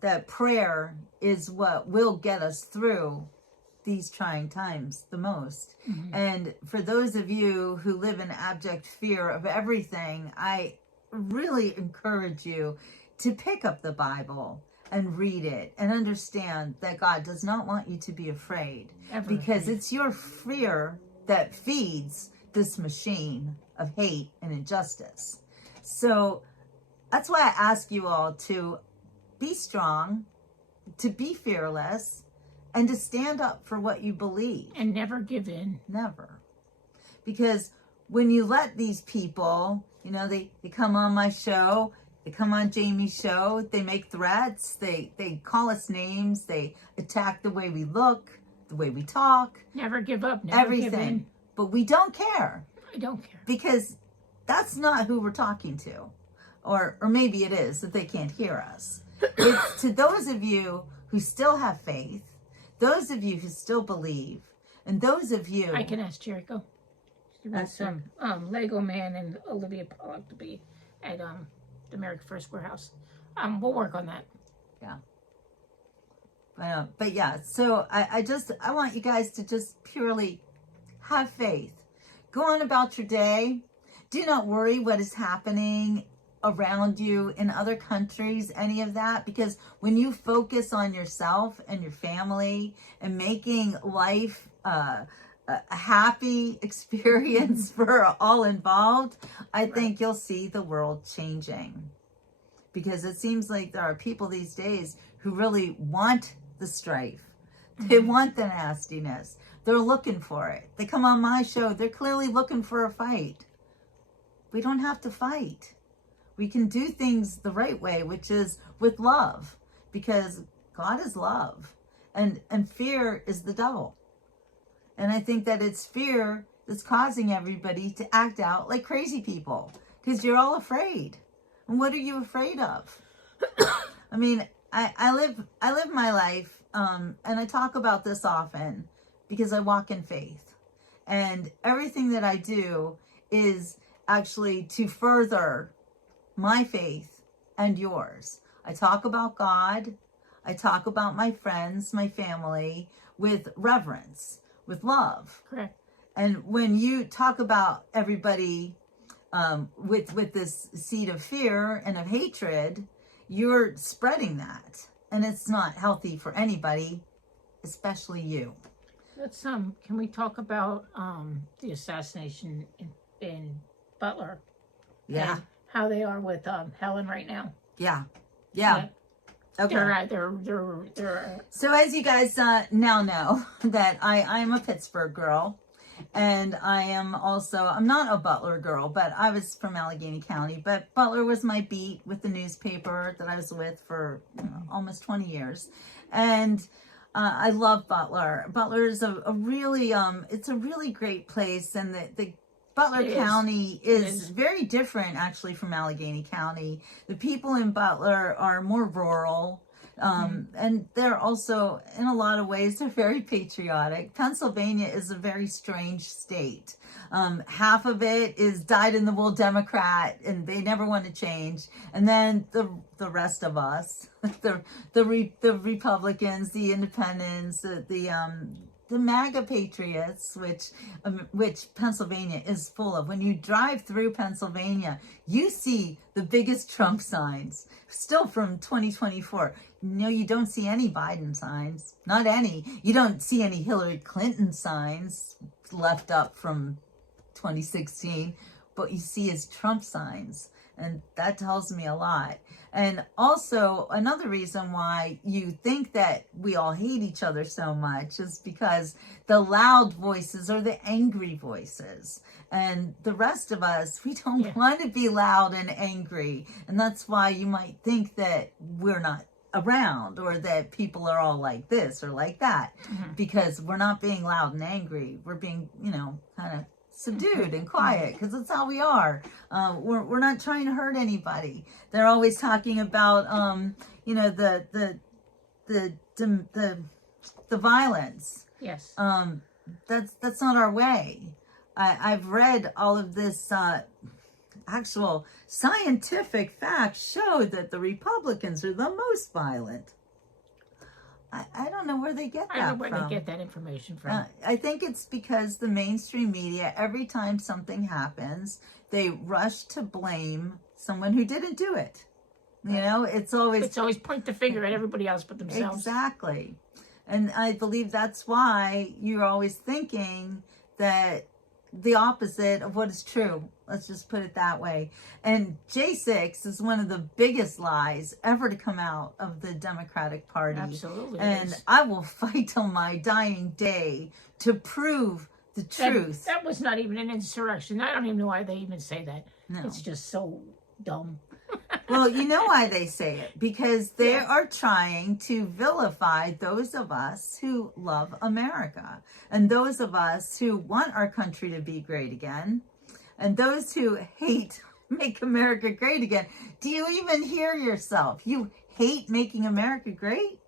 that prayer is what will get us through these trying times the most. Mm-hmm. And for those of you who live in abject fear of everything, I really encourage you to pick up the Bible and read it and understand that God does not want you to be afraid. Because it's your fear that feeds this machine of hate and injustice. So that's why I ask you all to be strong, to be fearless, and to stand up for what you believe. And never give in. Never. Because when you let these people, they come on my show, they come on Jamie's show, they make threats, they call us names, they attack the way we look, the way we talk. Never give up, never everything. Give in. But we don't care. I don't care. Because that's not who we're talking to. Or maybe it is, that they can't hear us. It's to those of you who still have faith, those of you who still believe, and those of you... I can ask Jericho. She wants some Lego Man and Olivia Pollock to be at the America First Warehouse. We'll work on that. Yeah. But yeah, so I want you guys to just purely have faith. Go on about your day. Do not worry what is happening around you in other countries, any of that, because when you focus on yourself and your family and making life a happy experience for all involved, I think you'll see the world changing. Because it seems like there are people these days who really want the strife. They want the nastiness. They're looking for it. They come on my show. They're clearly looking for a fight. We don't have to fight. We can do things the right way, which is with love, because God is love, and fear is the devil. And I think that it's fear that's causing everybody to act out like crazy people, because you're all afraid. And what are you afraid of? I mean, I live my life, and I talk about this often because I walk in faith, and everything that I do is actually to further my faith and yours. I talk about God. I talk about my friends, my family, with reverence, with love. Correct. And when you talk about everybody with this seed of fear and of hatred, you're spreading that. And it's not healthy for anybody, especially you. Let's can we talk about the assassination in Butler? Yeah. How they are with Helen right now. Yeah. Okay. They're So as you guys now know that I'm a Pittsburgh girl, and I am also, I'm not a Butler girl, but I was from Allegheny County, but Butler was my beat with the newspaper that I was with for almost 20 years. And I love Butler. Butler is a really, it's a really great place, and the Butler County is very different, actually, from Allegheny County. The people in Butler are more rural, and they're also, in a lot of ways, they're very patriotic. Pennsylvania is a very strange state. Half of it is dyed-in-the-wool Democrat, and they never want to change. And then the rest of us, the Republicans, the Independents, the MAGA patriots, which Pennsylvania is full of. When you drive through Pennsylvania, you see the biggest Trump signs, still from 2024. No, you don't see any Biden signs, not any. You don't see any Hillary Clinton signs left up from 2016, but you see his Trump signs. And that tells me a lot. And also, another reason why you think that we all hate each other so much is because the loud voices are the angry voices. And the rest of us, we don't want to be loud and angry. And that's why you might think that we're not around, or that people are all like this or like that, Mm-hmm. because we're not being loud and angry. We're being, kind of subdued and quiet, because that's how we are. We're not trying to hurt anybody. They're always talking about, the violence. Yes. That's not our way. I've read all of this. Actual scientific facts show that the Republicans are the most violent. I don't know where they get that from. I don't know where they get that information from. I think it's because the mainstream media, every time something happens, they rush to blame someone who didn't do it. It's always point the finger at everybody else but themselves. Exactly. And I believe that's why you're always thinking that the opposite of what is true. Let's just put it that way. And J6 is one of the biggest lies ever to come out of the Democratic Party. Absolutely. And I will fight till my dying day to prove the truth. That was not even an insurrection. I don't even know why they even say that. No. It's just so dumb. Well, you know why they say it, because they are trying to vilify those of us who love America, and those of us who want our country to be great again, and those who hate Make America Great Again. Do you even hear yourself? You hate making America great?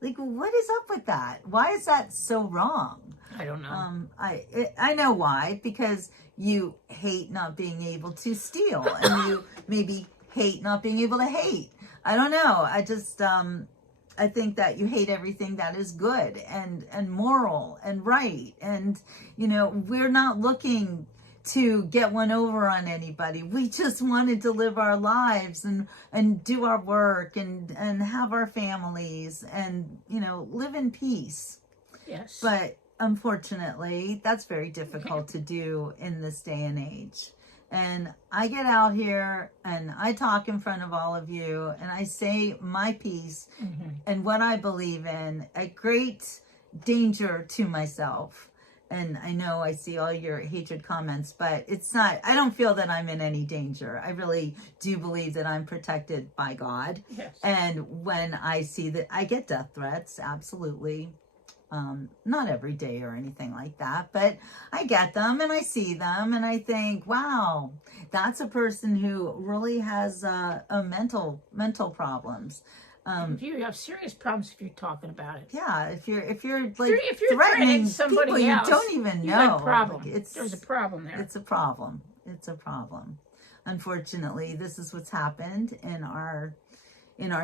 Like, what is up with that? Why is that so wrong? I don't know. I know why, because you hate not being able to steal, and you maybe hate not being able to hate. I don't know. I just I think that you hate everything that is good and moral and right, and we're not looking to get one over on anybody. We just wanted to live our lives and do our work and have our families and live in peace. Yes. But unfortunately, that's very difficult to do in this day and age. And I get out here and I talk in front of all of you and I say my piece and what I believe in at great danger to myself. And I know I see all your hatred comments, but it's not, I don't feel that I'm in any danger. I really do believe that I'm protected by God. Yes. And when I see that I get death threats, absolutely. Not every day or anything like that, but I get them and I see them and I think, wow, that's a person who really has a mental problems. If you have serious problems, if you're talking about it. Yeah, if you're like if you're threatening somebody people else, you don't even know, you got a problem. Like, There's a problem there. It's a problem. It's a problem. Unfortunately, this is what's happened in our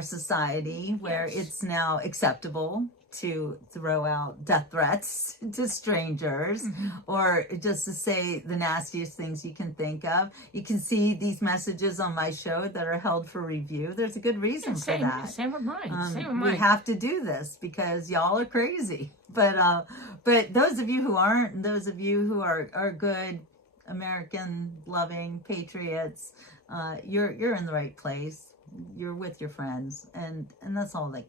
society, where it's now acceptable to throw out death threats to strangers or just to say the nastiest things you can think of. You can see these messages on my show that are held for review. There's a good reason for that. Same with mine. Same with mine. We have to do this because y'all are crazy. But those of you who aren't, and those of you who are good American loving patriots, you're in the right place. You're with your friends, and that's all that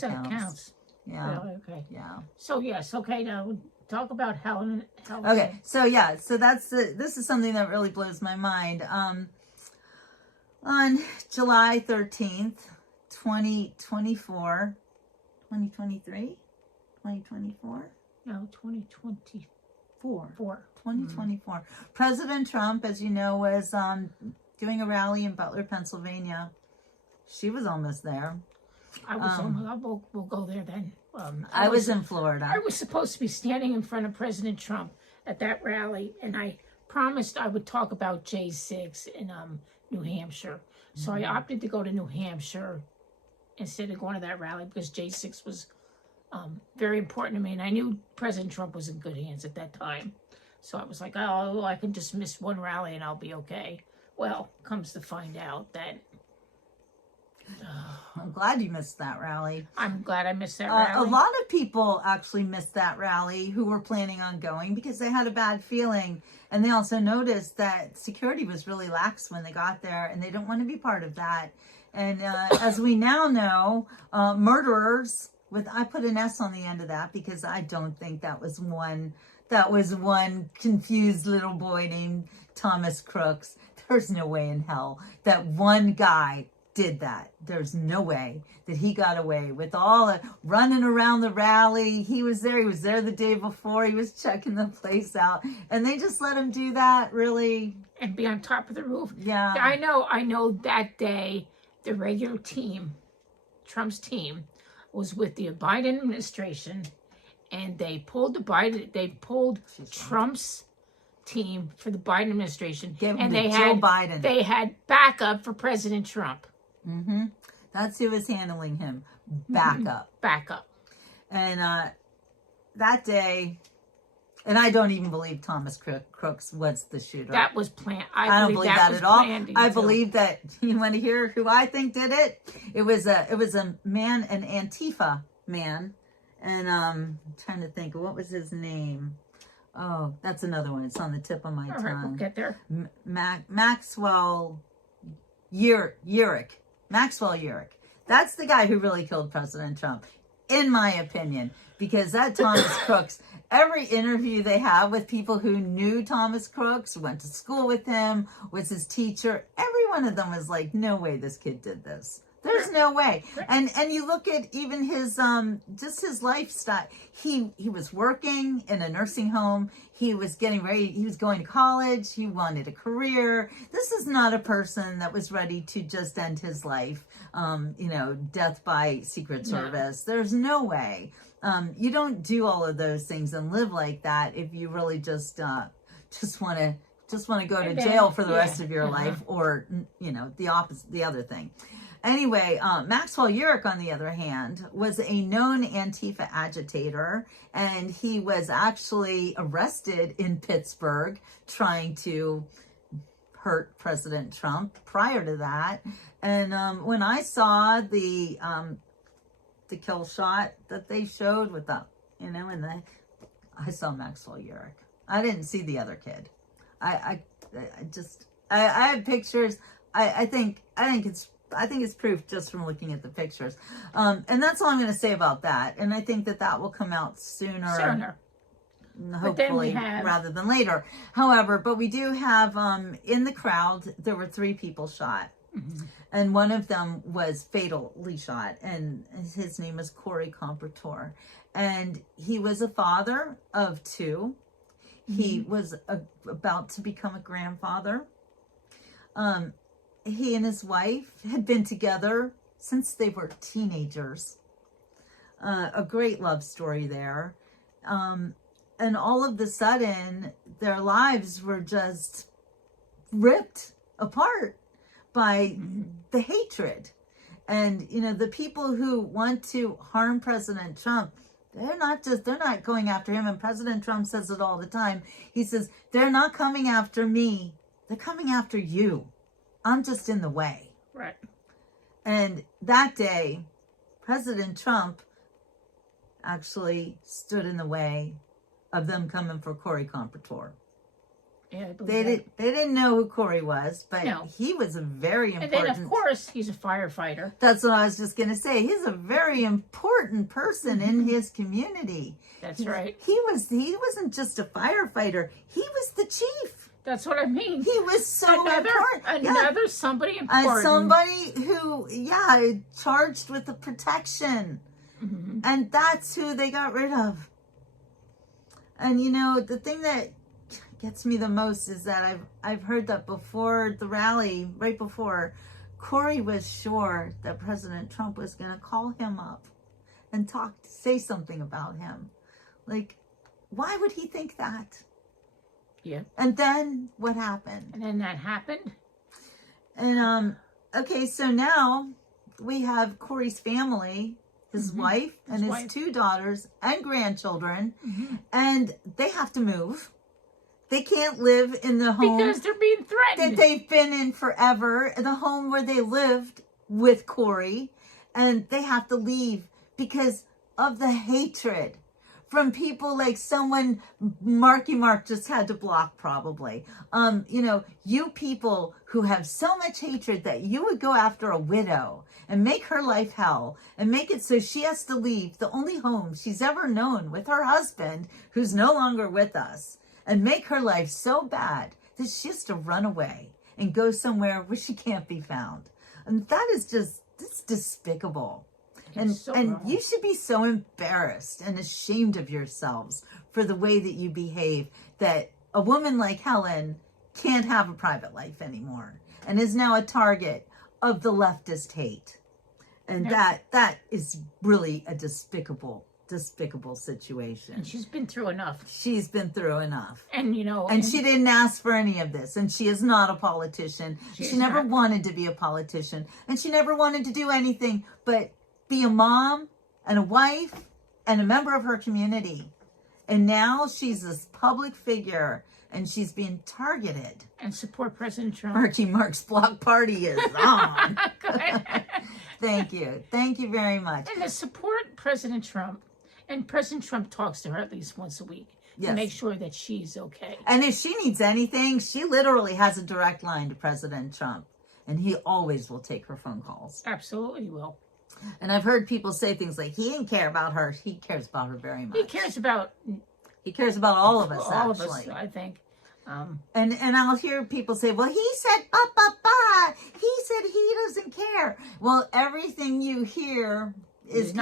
counts. Yeah. Really? Okay. Yeah. So yes, okay. Now talk about Helen. Okay. So this is something that really blows my mind. On July 13th, 2024, 2023, 2024. No, 2024. 2024. President Trump, as you know, was doing a rally in Butler, Pennsylvania. She was almost there. I was. We'll go there then. I was in Florida. I was supposed to be standing in front of President Trump at that rally, and I promised I would talk about J6 in New Hampshire. So I opted to go to New Hampshire instead of going to that rally because J6 was very important to me, and I knew President Trump was in good hands at that time. So I was like, oh, I can just miss one rally and I'll be okay. Well, comes to find out that I'm glad you missed that rally. I'm glad I missed that rally. A lot of people actually missed that rally who were planning on going because they had a bad feeling. And they also noticed that security was really lax when they got there and they didn't want to be part of that. And as we now know, murderers, I put an S on the end of that because I don't think that was one confused little boy named Thomas Crooks. There's no way in hell that one guy did that. There's no way that he got away with all the running around the rally. He was there. He was there the day before. He was checking the place out. And they just let him do that, really. And be on top of the roof. Yeah. I know that day, the regular team, Trump's team, was with the Biden administration. And they pulled Trump's team for the Biden administration. And they had Biden. They had backup for President Trump. Mm-hmm. That's who was handling him. Backup. Backup. And that day, and I don't even believe Thomas Crooks was the shooter. That was planned. I don't believe that at all. I believe that, you want to hear who I think did it? It was a man, an Antifa man. And I'm trying to think, what was his name? Oh, that's another one. It's on the tip of my tongue. All right, we'll get there. Maxwell Urich. Maxwell Urich. That's the guy who really killed President Trump, in my opinion. Because that Thomas Crooks, every interview they have with people who knew Thomas Crooks, went to school with him, was his teacher, every one of them was like, no way this kid did this. There's no way. And you look at even his just his lifestyle. He was working in a nursing home. He was getting ready. He was going to college. He wanted a career. This is not a person that was ready to just end his life. Death by Secret Service. No. There's no way. You don't do all of those things and live like that if you really just want to go to jail for the rest of your life, or the other thing. Anyway, Maxwell Urich, on the other hand, was a known Antifa agitator, and he was actually arrested in Pittsburgh trying to hurt President Trump prior to that. And when I saw the kill shot that they showed with I saw Maxwell Urich. I didn't see the other kid. I have pictures. I think it's proof just from looking at the pictures. And that's all I'm going to say about that. And I think that will come out sooner. Hopefully, rather than later. However, but we do have, in the crowd, there were 3 people shot. Mm-hmm. And one of them was fatally shot. And his name is Corey Compertor. And he was a father of 2. Mm-hmm. He was about to become a grandfather. He and his wife had been together since they were teenagers. A great love story there. And all of a sudden, their lives were just ripped apart by the hatred. And, the people who want to harm President Trump, they're not going after him. And President Trump says it all the time. He says, they're not coming after me. They're coming after you. I'm just in the way. Right. And that day, President Trump actually stood in the way of them coming for Corey Compertor. Yeah, I believe they didn't know who Corey was, but he was a very important. And then, of course, he's a firefighter. That's what I was just going to say. He's a very important person in his community. That's right. He wasn't just a firefighter. He was the chief. That's what I mean. He was so important. Somebody important. Somebody who, charged with the protection. Mm-hmm. And that's who they got rid of. And, the thing that gets me the most is that I've heard that before the rally, right before, Corey was sure that President Trump was going to call him up and say something about him. Like, why would he think that? Yeah. And then what happened? And then that happened. And okay, so now we have Corey's family, his wife and his 2 daughters and grandchildren, and they have to move. They can't live in the home because they're being threatened that they've been in forever, the home where they lived with Corey, and they have to leave because of the hatred from people like someone Marky Mark just had to block, probably. You people who have so much hatred that you would go after a widow and make her life hell and make it so she has to leave the only home she's ever known with her husband, who's no longer with us, and make her life so bad that she has to run away and go somewhere where she can't be found. And that is just, it's despicable. And so and wrong. you should be so embarrassed and ashamed of yourselves for the way that you behave, that a woman like Helen can't have a private life anymore and is now a target of the leftist hate. And that is really a despicable situation. And she's been through enough. She's been through enough. And, and she didn't ask for any of this. And she is not a politician. She never wanted to be a politician. And she never wanted to do anything but be a mom and a wife and a member of her community. And now she's this public figure and she's being targeted. And support President Trump. Marky Mark's block party is on. Thank you. Thank you very much. And to support President Trump, and President Trump talks to her at least once a week to make sure that she's okay. And if she needs anything, she literally has a direct line to President Trump. And he always will take her phone calls. Absolutely will. And I've heard people say things like, he didn't care about her. He cares about her very much. He cares about all of us, all actually. of us, I think. And I'll hear people say, well, he said, ba. He said he doesn't care. Well, everything you hear is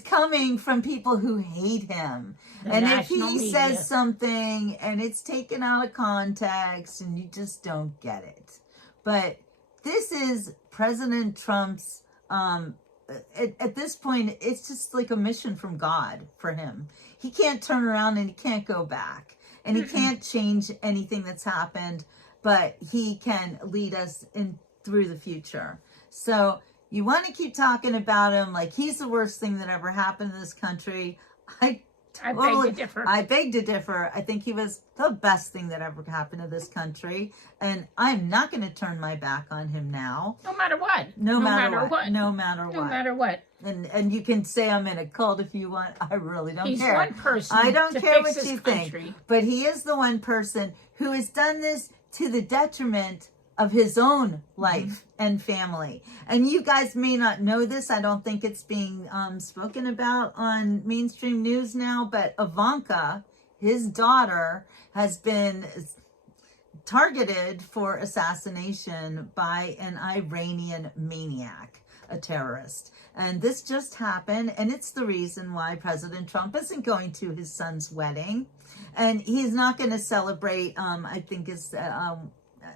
coming from people who hate him. And if he says something and it's taken out of context and you just don't get it. But this is President Trump's, at this point, it's just like a mission from God for him. He can't turn around and he can't go back. And he can't change anything that's happened, but he can lead us in through the future. So you want to keep talking about him like he's the worst thing that ever happened in this country. I beg to differ. I beg to differ. I think he was the best thing that ever happened to this country. And I'm not going to turn my back on him now. No matter what. No matter what. No matter what. And you can say I'm in a cult if you want. I really don't care. He's one person. I don't care what you think. But he is the one person who has done this to the detriment of his own life and family. And you guys may not know this. I don't think it's being spoken about on mainstream news now, but Ivanka, his daughter, has been targeted for assassination by an Iranian maniac, a terrorist. And this just happened, and it's the reason why President Trump isn't going to his son's wedding. And he's not going to celebrate, I think it's,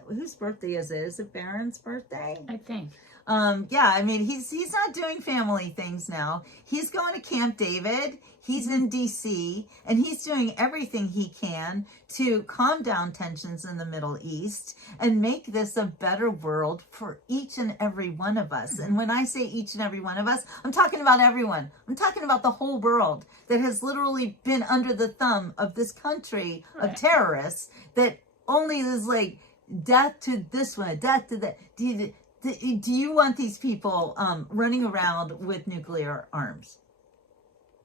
whose birthday is it? Is it Barron's birthday? I think. Yeah, I mean, he's not doing family things now. He's going to Camp David. He's in D.C. and he's doing everything he can to calm down tensions in the Middle East and make this a better world for each and every one of us. And when I say each and every one of us, I'm talking about everyone. I'm talking about the whole world that has literally been under the thumb of this country of terrorists that only is like death to this one, death to that. Do you want these people running around with nuclear arms?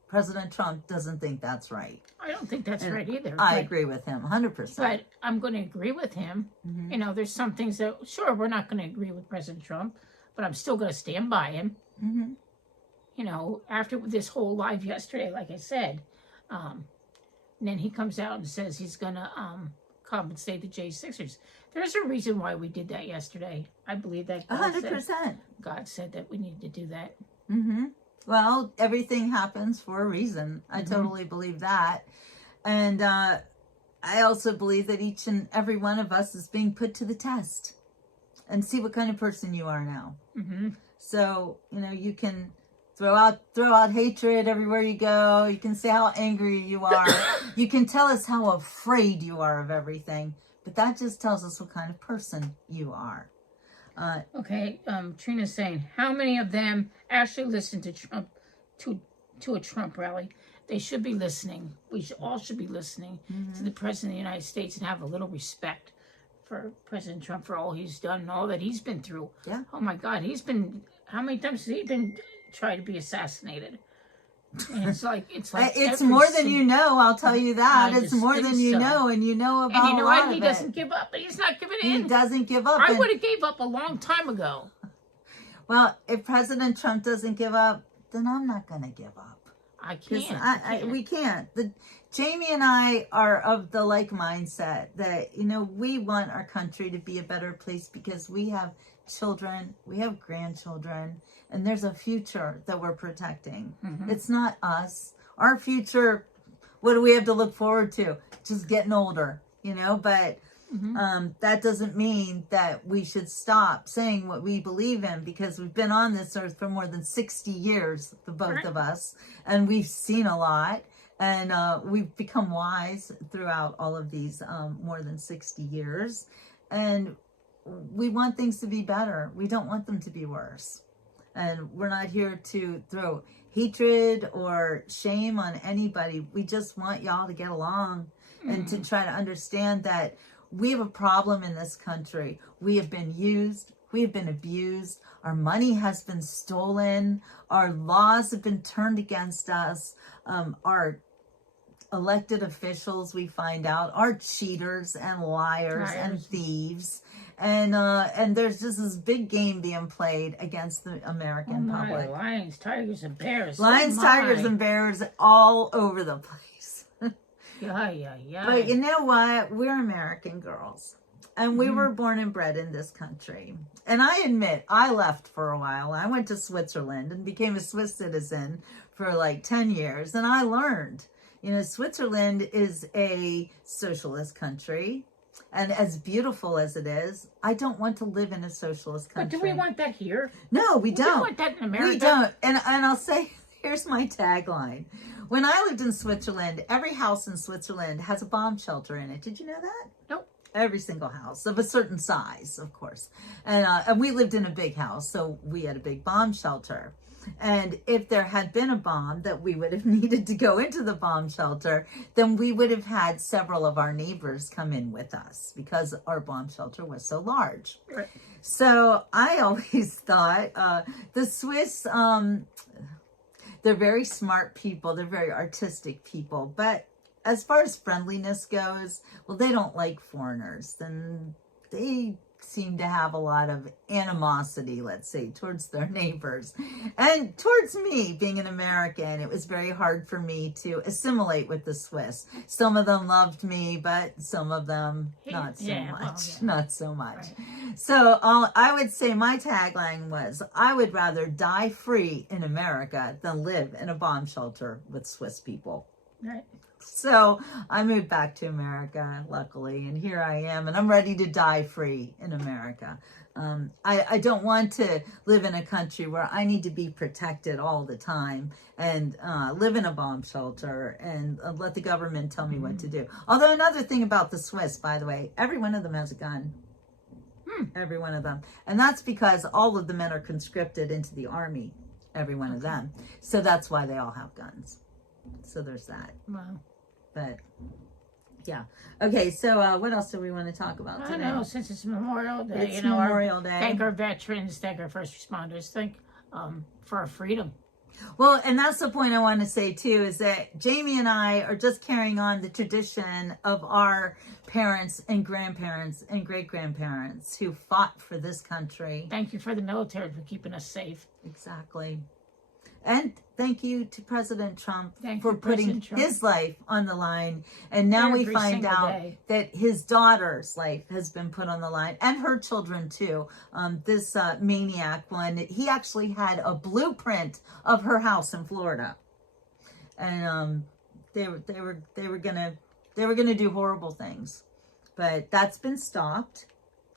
President Trump doesn't think that's right. I don't think that's right either. I agree with him 100%. But I'm going to agree with him. You know, there's some things that, sure, we're not going to agree with President Trump, but I'm still going to stand by him. You know, after this whole live yesterday, like I said, and then he comes out and says he's going to compensate the J6ers. There's a reason why we did that yesterday. I believe that 100%. God said that we needed to do that. Well, everything happens for a reason. I totally believe that. And I also believe that each and every one of us is being put to the test and see what kind of person you are now. So, you know, you can throw out hatred everywhere you go. You can say how angry you are. You can tell us how afraid you are of everything. But that just tells us what kind of person you are. Okay, Trina's saying, how many of them actually listen to Trump, to a Trump rally? They should be listening. We all should be listening to the President of the United States and have a little respect for President Trump for all he's done and all that he's been through. Yeah. Oh my God, how many times has he been tried to be assassinated? And it's more than you know. I'll tell you that. It's more than you know, and you know about. And you know what? He doesn't give up, but he's not giving in. He doesn't give up. I would have gave up a long time ago. Well, if President Trump doesn't give up, then I'm not going to give up. I can't. We can't. Jamie and I are of the like mindset that, we want our country to be a better place because we have children, we have grandchildren, and there's a future that we're protecting. It's not us. Our future, what do we have to look forward to? Just getting older, but that doesn't mean that we should stop saying what we believe in, because we've been on this earth for more than 60 years, the both of us, and we've seen a lot. And we've become wise throughout all of these more than 60 years. And we want things to be better. We don't want them to be worse. And we're not here to throw hatred or shame on anybody. We just want y'all to get along and to try to understand that we have a problem in this country. We have been used. We have been abused. Our money has been stolen. Our laws have been turned against us. Our elected officials, we find out, are cheaters and liars and thieves. And there's just this big game being played against the American public. Lions, tigers, and bears. Lions, tigers, and bears all over the place. Yeah. But you know what? We're American girls. And we were born and bred in this country. And I admit, I left for a while. I went to Switzerland and became a Swiss citizen for like 10 years. And I learned, Switzerland is a socialist country. And as beautiful as it is, I don't want to live in a socialist country. But do we want that here? No, we don't. We want that in America. We don't. And I'll say, here's my tagline. When I lived in Switzerland, every house in Switzerland has a bomb shelter in it. Did you know that? Nope. Every single house of a certain size, of course. And we lived in a big house, so we had a big bomb shelter. And if there had been a bomb that we would have needed to go into the bomb shelter, then we would have had several of our neighbors come in with us because our bomb shelter was so large. Right. So I always thought the Swiss, they're very smart people. They're very artistic people. But as far as friendliness goes, well, they don't like foreigners. Then they seem to have a lot of animosity, let's say, towards their neighbors. And towards me, being an American, it was very hard for me to assimilate with the Swiss. Some of them loved me, but some of them not so much. Not so much. Right. So I would say my tagline was, I would rather die free in America than live in a bomb shelter with Swiss people. Right. So I moved back to America, luckily, and here I am, and I'm ready to die free in America. I don't want to live in a country where I need to be protected all the time and live in a bomb shelter and let the government tell me what to do. Although another thing about the Swiss, by the way, every one of them has a gun. Every one of them. And that's because all of the men are conscripted into the army, every one of them. So that's why they all have guns. So there's that. Wow. But yeah. Okay, so what else do we want to talk about today? I don't know, since it's Memorial Day, It's Memorial Day. Thank our veterans, thank our first responders, thank for our freedom. Well, and that's the point I want to say too, is that Jamie and I are just carrying on the tradition of our parents and grandparents and great-grandparents who fought for this country. Thank you for the military for keeping us safe. Exactly. And thank you to President Trump for President putting Trump. his life on the line. And now we find out that his daughter's life has been put on the line, and her children too. This maniac one, he actually had a blueprint of her house in Florida, and they were gonna do horrible things, but that's been stopped.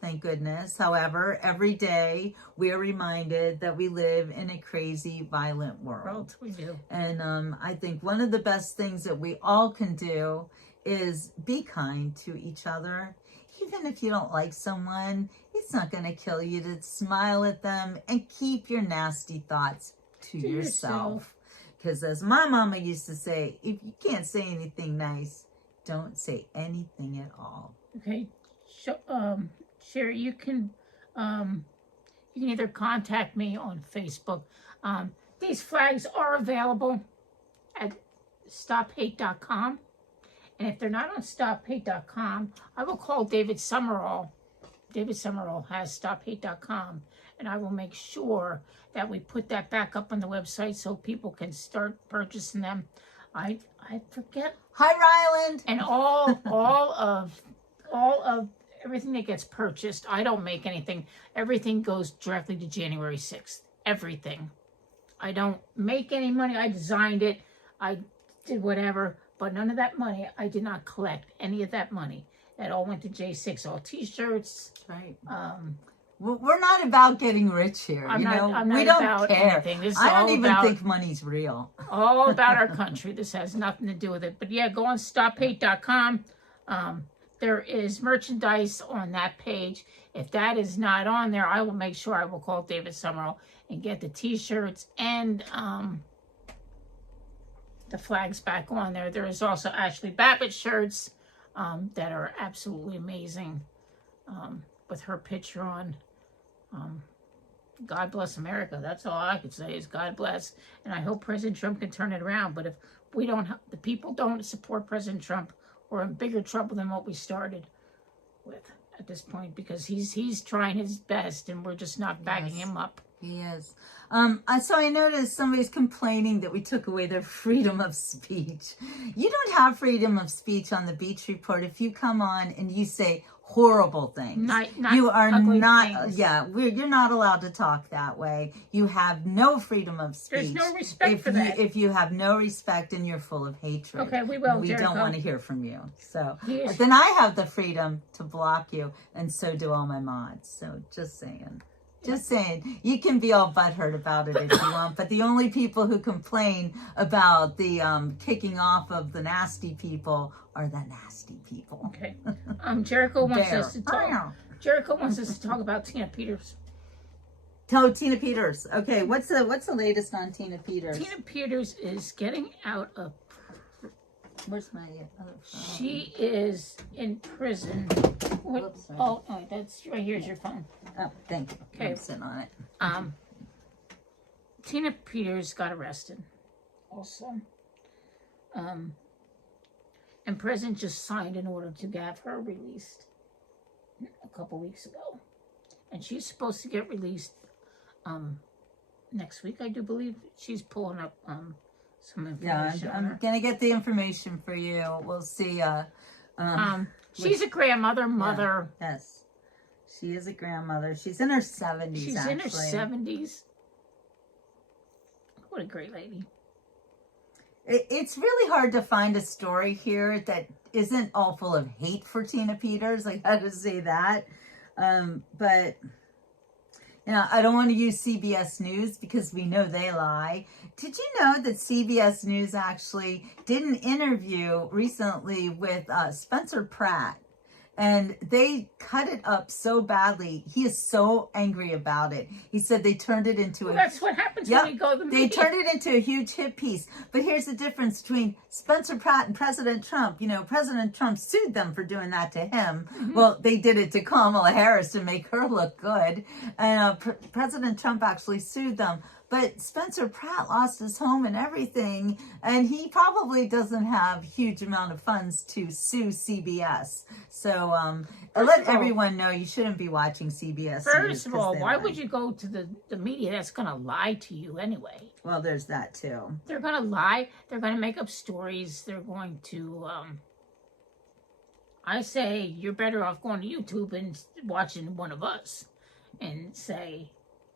Thank goodness. However, every day we are reminded that we live in a crazy, violent world. We do. And I think one of the best things that we all can do is be kind to each other. Even if you don't like someone, it's not going to kill you to smile at them and keep your nasty thoughts to yourself. Because as my mama used to say, if you can't say anything nice, don't say anything at all. Okay. Sherry, you can either contact me on Facebook. These flags are available at stophate.com. And if they're not on stophate.com, I will call David Summerall. David Summerall has stophate.com. And I will make sure that we put that back up on the website so people can start purchasing them. I forget. Hi, Ryland. And all of everything that gets purchased, I don't make anything. Everything goes directly to January 6th. Everything. I don't make any money. I designed it. I did whatever, but none of that money. I did not collect any of that money. That all went to J6. All T-shirts. Right. We're not about getting rich here. I'm not we don't about care. anything. This is I don't all even about, think money's real. all about our country. This has nothing to do with it. But yeah, go on StopHate.com. There is merchandise on that page. If that is not on there, I will make sure I will call David Summerall and get the T-shirts and the flags back on there. There is also Ashley Babbitt shirts that are absolutely amazing with her picture on. God bless America. That's all I could say is God bless. And I hope President Trump can turn it around. But if we don't, the people don't support President Trump, we're in bigger trouble than what we started with at this point, because he's trying his best and we're just not backing him up. He is. So I noticed somebody's complaining that we took away their freedom of speech. You don't have freedom of speech on the Beach Report if you come on and you say horrible things. Not you are not. Things. Yeah, you're not allowed to talk that way. You have no freedom of speech. There's no respect for that. If you have no respect and you're full of hatred. Okay, we will. We Jericho. don't want to hear from you. So Yes. then I have the freedom to block you, and so do all my mods. So just saying. Just saying, you can be all butthurt about it if you want, but the only people who complain about the kicking off of the nasty people are the nasty people. Okay. Jericho wants Bear. us to talk. Jericho wants us to talk about Tina Peters. Tell Tina Peters. Okay, what's the latest on Tina Peters? Tina Peters is getting out of. Where's my other phone? She is in prison. What? Whoops, sorry. Oh, that's right. Here's your phone. Oh, thank you. Okay. I'm sitting on it. Tina Peters got arrested. Also, and prison just signed an order to have her released a couple weeks ago, and she's supposed to get released next week. I do believe she's pulling up some information. Yeah, on her. I'm gonna get the information for you. We'll see. She's a grandmother, mother. Yeah, yes, she is a grandmother. She's in her 70s. She's actually. in her 70s. What a great lady. It's really hard to find a story here that isn't all full of hate for Tina Peters. I got to say that. But, you know, I don't want to use CBS News because we know they lie. Did you know that CBS News actually did an interview recently with Spencer Pratt? And they cut it up so badly. He is so angry about it. He said they turned it into That's what happens when you go to the media. They turned it into a huge hit piece. But here's the difference between Spencer Pratt and President Trump. You know, President Trump sued them for doing that to him. Mm-hmm. Well, they did it to Kamala Harris to make her look good. And President Trump actually sued them. But Spencer Pratt lost his home and everything, and he probably doesn't have huge amount of funds to sue CBS. So let everyone know you shouldn't be watching CBS. First of all, why would you go to the media that's going to lie to you anyway? Well, there's that too. They're going to lie. They're going to make up stories. They're going to... I say you're better off going to YouTube and watching one of us and say,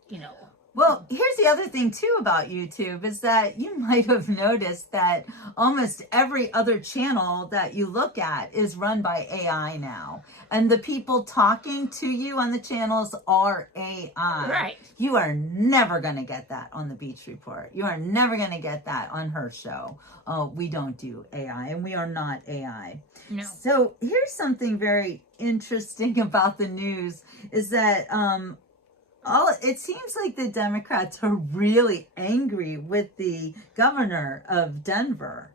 you know... Well, here's the other thing, too, about YouTube is that you might have noticed that almost every other channel that you look at is run by AI now. And the people talking to you on the channels are AI. Right. You are never going to get that on the Beach Report. You are never going to get that on her show. Oh, we don't do AI, and we are not AI. No. So here's something very interesting about the news is that... it seems like the Democrats are really angry with the governor of Denver.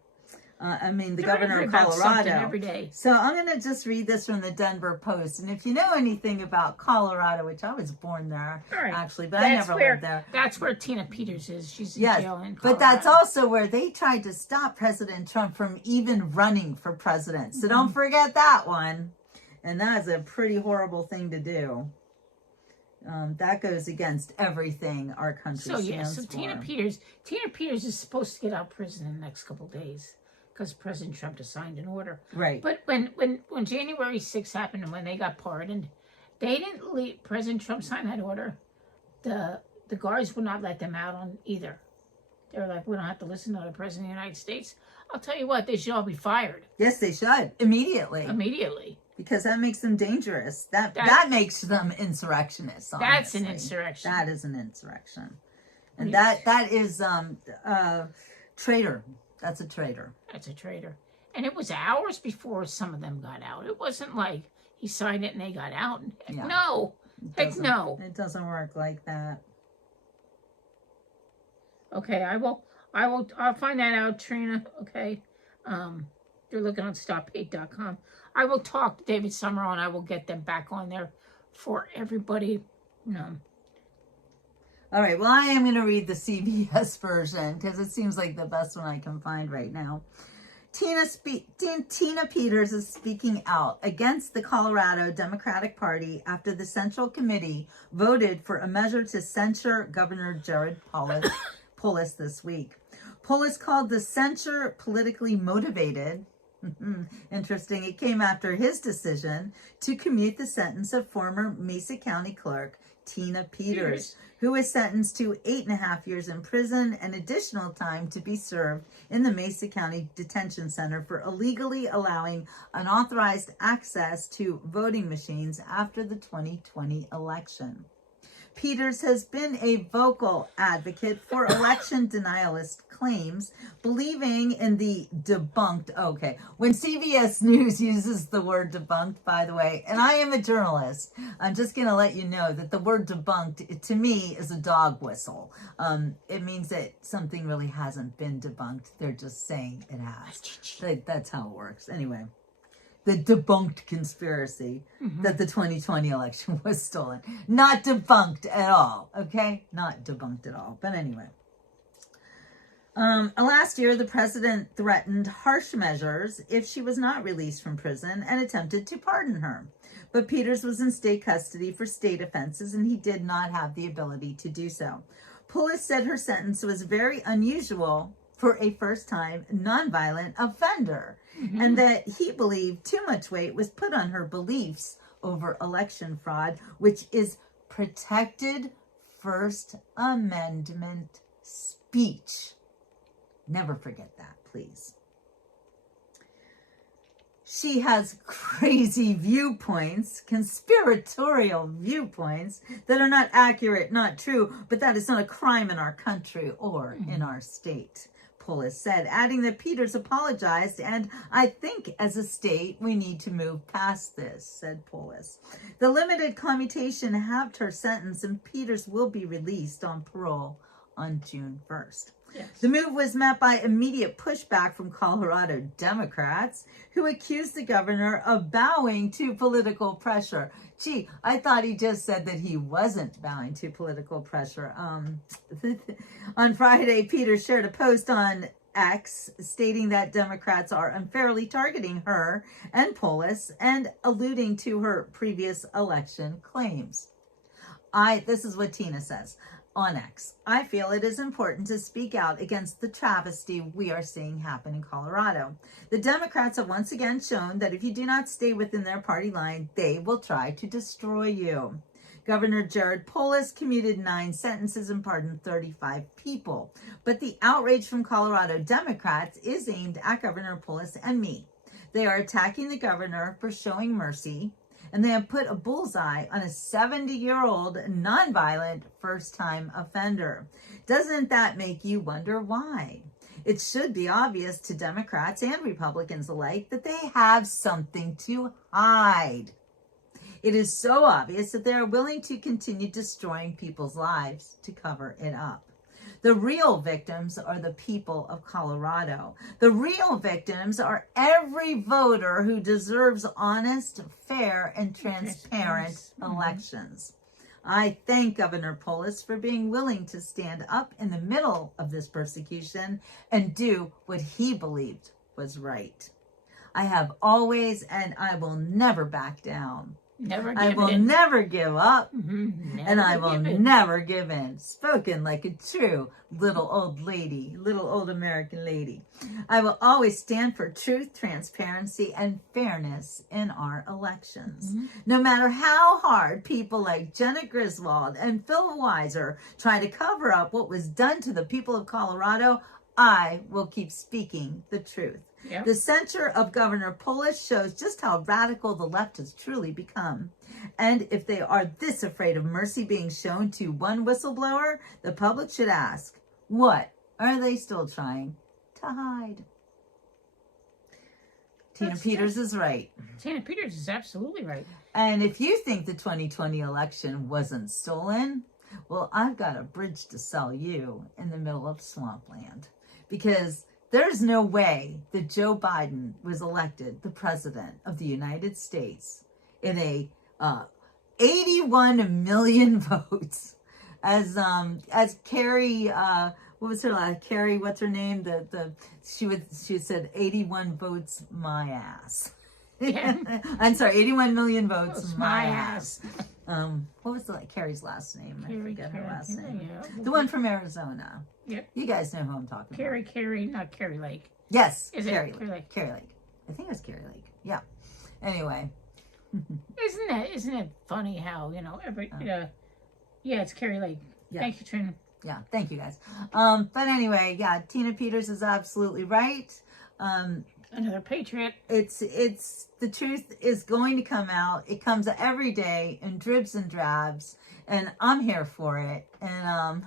The governor of Colorado. Every day. So I'm going to just read this from the Denver Post. And if you know anything about Colorado, which I was born there, actually, but I never lived there. That's where Tina Peters is. She's in jail in Colorado. But that's also where they tried to stop President Trump from even running for president. So don't forget that one. And that is a pretty horrible thing to do. That goes against everything our country stands for. Tina Peters is supposed to get out of prison in the next couple of days. because President Trump has signed an order. Right. But when January 6th happened and when they got pardoned, they didn't leave. President Trump signed that order. The guards would not let them out on either. They were like, we don't have to listen to the President of the United States. I'll tell you what, they should all be fired. Yes, they should. Immediately. Immediately. Because that makes them dangerous. That makes them insurrectionists. Honestly. That's an insurrection. That is an insurrection. And that is traitor. That's a traitor. That's a traitor. And it was hours before some of them got out. It wasn't like he signed it and they got out. Heck no. Heck no. It doesn't work like that. Okay, I'll find that out, Trina. Okay. You're looking on StopHate.com. I will talk to David Summerall and I will get them back on there for everybody. All right, well, I am going to read the CBS version because it seems like the best one I can find right now. Tina Peters is speaking out against the Colorado Democratic Party after the Central Committee voted for a measure to censure Governor Jared Polis this week. Polis called the censure politically motivated. Interesting. It came after his decision to commute the sentence of former Mesa County Clerk Tina Peters, who was sentenced to 8.5 years in prison and additional time to be served in the Mesa County Detention Center for illegally allowing unauthorized access to voting machines after the 2020 election. Peters has been a vocal advocate for election denialist claims, believing in the debunked. Okay, when CBS News uses the word debunked, by the way, and I am a journalist, I'm just going to let you know that the word debunked, to me, is a dog whistle. It means that something really hasn't been debunked. They're just saying it has. That's how it works. Anyway. The debunked conspiracy that the 2020 election was stolen. Not debunked at all, okay? Not debunked at all. But anyway. Last year, the president threatened harsh measures if she was not released from prison and attempted to pardon her. But Peters was in state custody for state offenses, and he did not have the ability to do so. Polis said her sentence was very unusual for a first-time nonviolent offender, and that he believed too much weight was put on her beliefs over election fraud, which is protected First Amendment speech. Never forget that, please. She has crazy viewpoints, conspiratorial viewpoints that are not accurate, not true, but that is not a crime in our country or in our state. Polis said, adding that Peters apologized, and I think as a state we need to move past this, said Polis. The limited commutation halved her sentence, and Peters will be released on parole on June 1st. Yes. The move was met by immediate pushback from Colorado Democrats, who accused the governor of bowing to political pressure. Gee, I thought he just said that he wasn't bowing to political pressure. On Friday, Peters shared a post on X stating that Democrats are unfairly targeting her and Polis and alluding to her previous election claims. This is what Tina says on X. I feel it is important to speak out against the travesty we are seeing happen in Colorado. The Democrats have once again shown that if you do not stay within their party line, they will try to destroy you. Governor Jared Polis commuted 9 sentences and pardoned 35 people. But the outrage from Colorado Democrats is aimed at Governor Polis and me. They are attacking the governor for showing mercy, and they have put a bullseye on a 70-year-old nonviolent first-time offender. Doesn't that make you wonder why? It should be obvious to Democrats and Republicans alike that they have something to hide. It is so obvious that they are willing to continue destroying people's lives to cover it up. The real victims are the people of Colorado. The real victims are every voter who deserves honest, fair, and transparent elections. I thank Governor Polis for being willing to stand up in the middle of this persecution and do what he believed was right. I have always and I will never back down. Never give I will in. never give up. Never And I will give in. never give in. Spoken like a true little old lady, little old American lady. I will always stand for truth, transparency, and fairness in our elections. No matter how hard people like Jenna Griswold and Phil Weiser try to cover up what was done to the people of Colorado, I will keep speaking the truth. Yep. The censure of Governor Polis shows just how radical the left has truly become. And if they are this afraid of mercy being shown to one whistleblower, the public should ask, what are they still trying to hide? Tina Peters is right. Tina Peters is absolutely right. And if you think the 2020 election wasn't stolen, well, I've got a bridge to sell you in the middle of swampland. Because there's no way that Joe Biden was elected the president of the United States in a 81 million votes, as Carrie, what was her last? Carrie, what's her name? She said 81 votes my ass. Yeah. I'm sorry, 81 million votes That's my my ass. What was Carrie's last name? I forget her last name. Yeah. The one from Arizona. Yep. You guys know who I'm talking about. Carrie, not Carrie Lake. Yes, Is it Carrie Carrie Lake? Carrie Lake. I think it was Carrie Lake. Yeah. Anyway. Isn't it funny how, yeah, it's Carrie Lake. Yeah. Thank you, Trina. Yeah, thank you guys. But anyway, yeah, Tina Peters is absolutely right. Another patriot. It's the truth is going to come out. It comes every day in dribs and drabs, and I'm here for it. And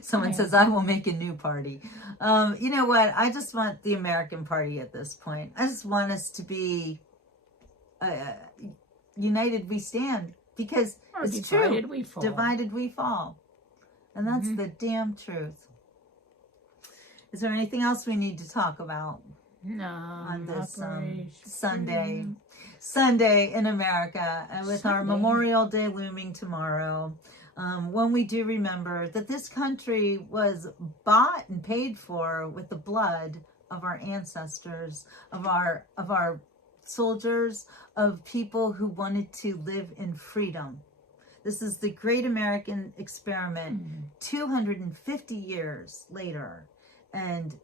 someone says I will make a new party. You know what? I just want the American Party at this point. I just want us to be united we stand, because Or it's divided true. we fall. Divided we fall. And that's the damn truth. Is there anything else we need to talk about No. on this Operation Sunday in America, and with our Sunday. Memorial Day looming tomorrow, when we do remember that this country was bought and paid for with the blood of our ancestors, of our soldiers, of people who wanted to live in freedom. This is the great American experiment 250 years later. And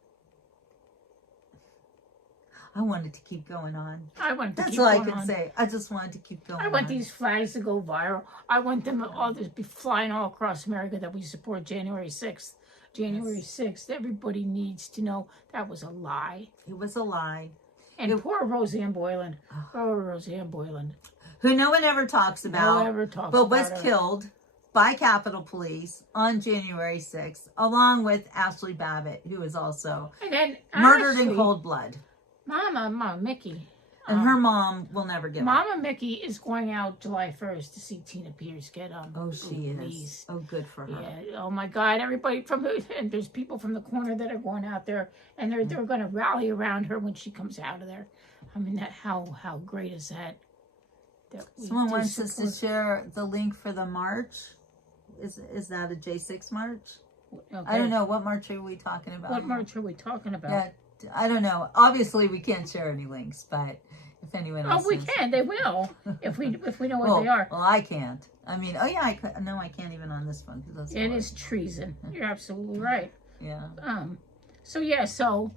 I wanted to keep going on. I want to That's keep all I going can on. say. I just wanted to keep going I want on. these flags to go viral. I want them all to be flying all across America that we support January 6th. January 6th. Everybody needs to know that was a lie. It was a lie. And poor Roseanne Boyland. Oh, Roseanne Boyland. Who no one ever talks about. No one ever talks but about was her. killed by Capitol Police on January 6th, along with Ashley Babbitt, who was also And then murdered in Ashley, cold blood. Mama Mickey. And her mom will never give up. Mama Mickey is going out July 1st to see Tina Peters get Oh, she is. released. Oh, good for her. Yeah. Oh my God! Everybody and there's people from the corner that are going out there, and they're going to rally around her when she comes out of there. I mean, that how great is that? That we Someone do wants us to support- share the link for the march. Is that a J6 march? Okay. I don't know. What march are we talking about? What march are we talking about? Yeah, I don't know. Obviously, we can't share any links, but if anyone else Oh, we knows- can. They will if we know what they are. Well, I can't. I mean, oh yeah, I can't even on this one. 'Cause that's It hard. is treason. You're absolutely right. Yeah. So yeah. So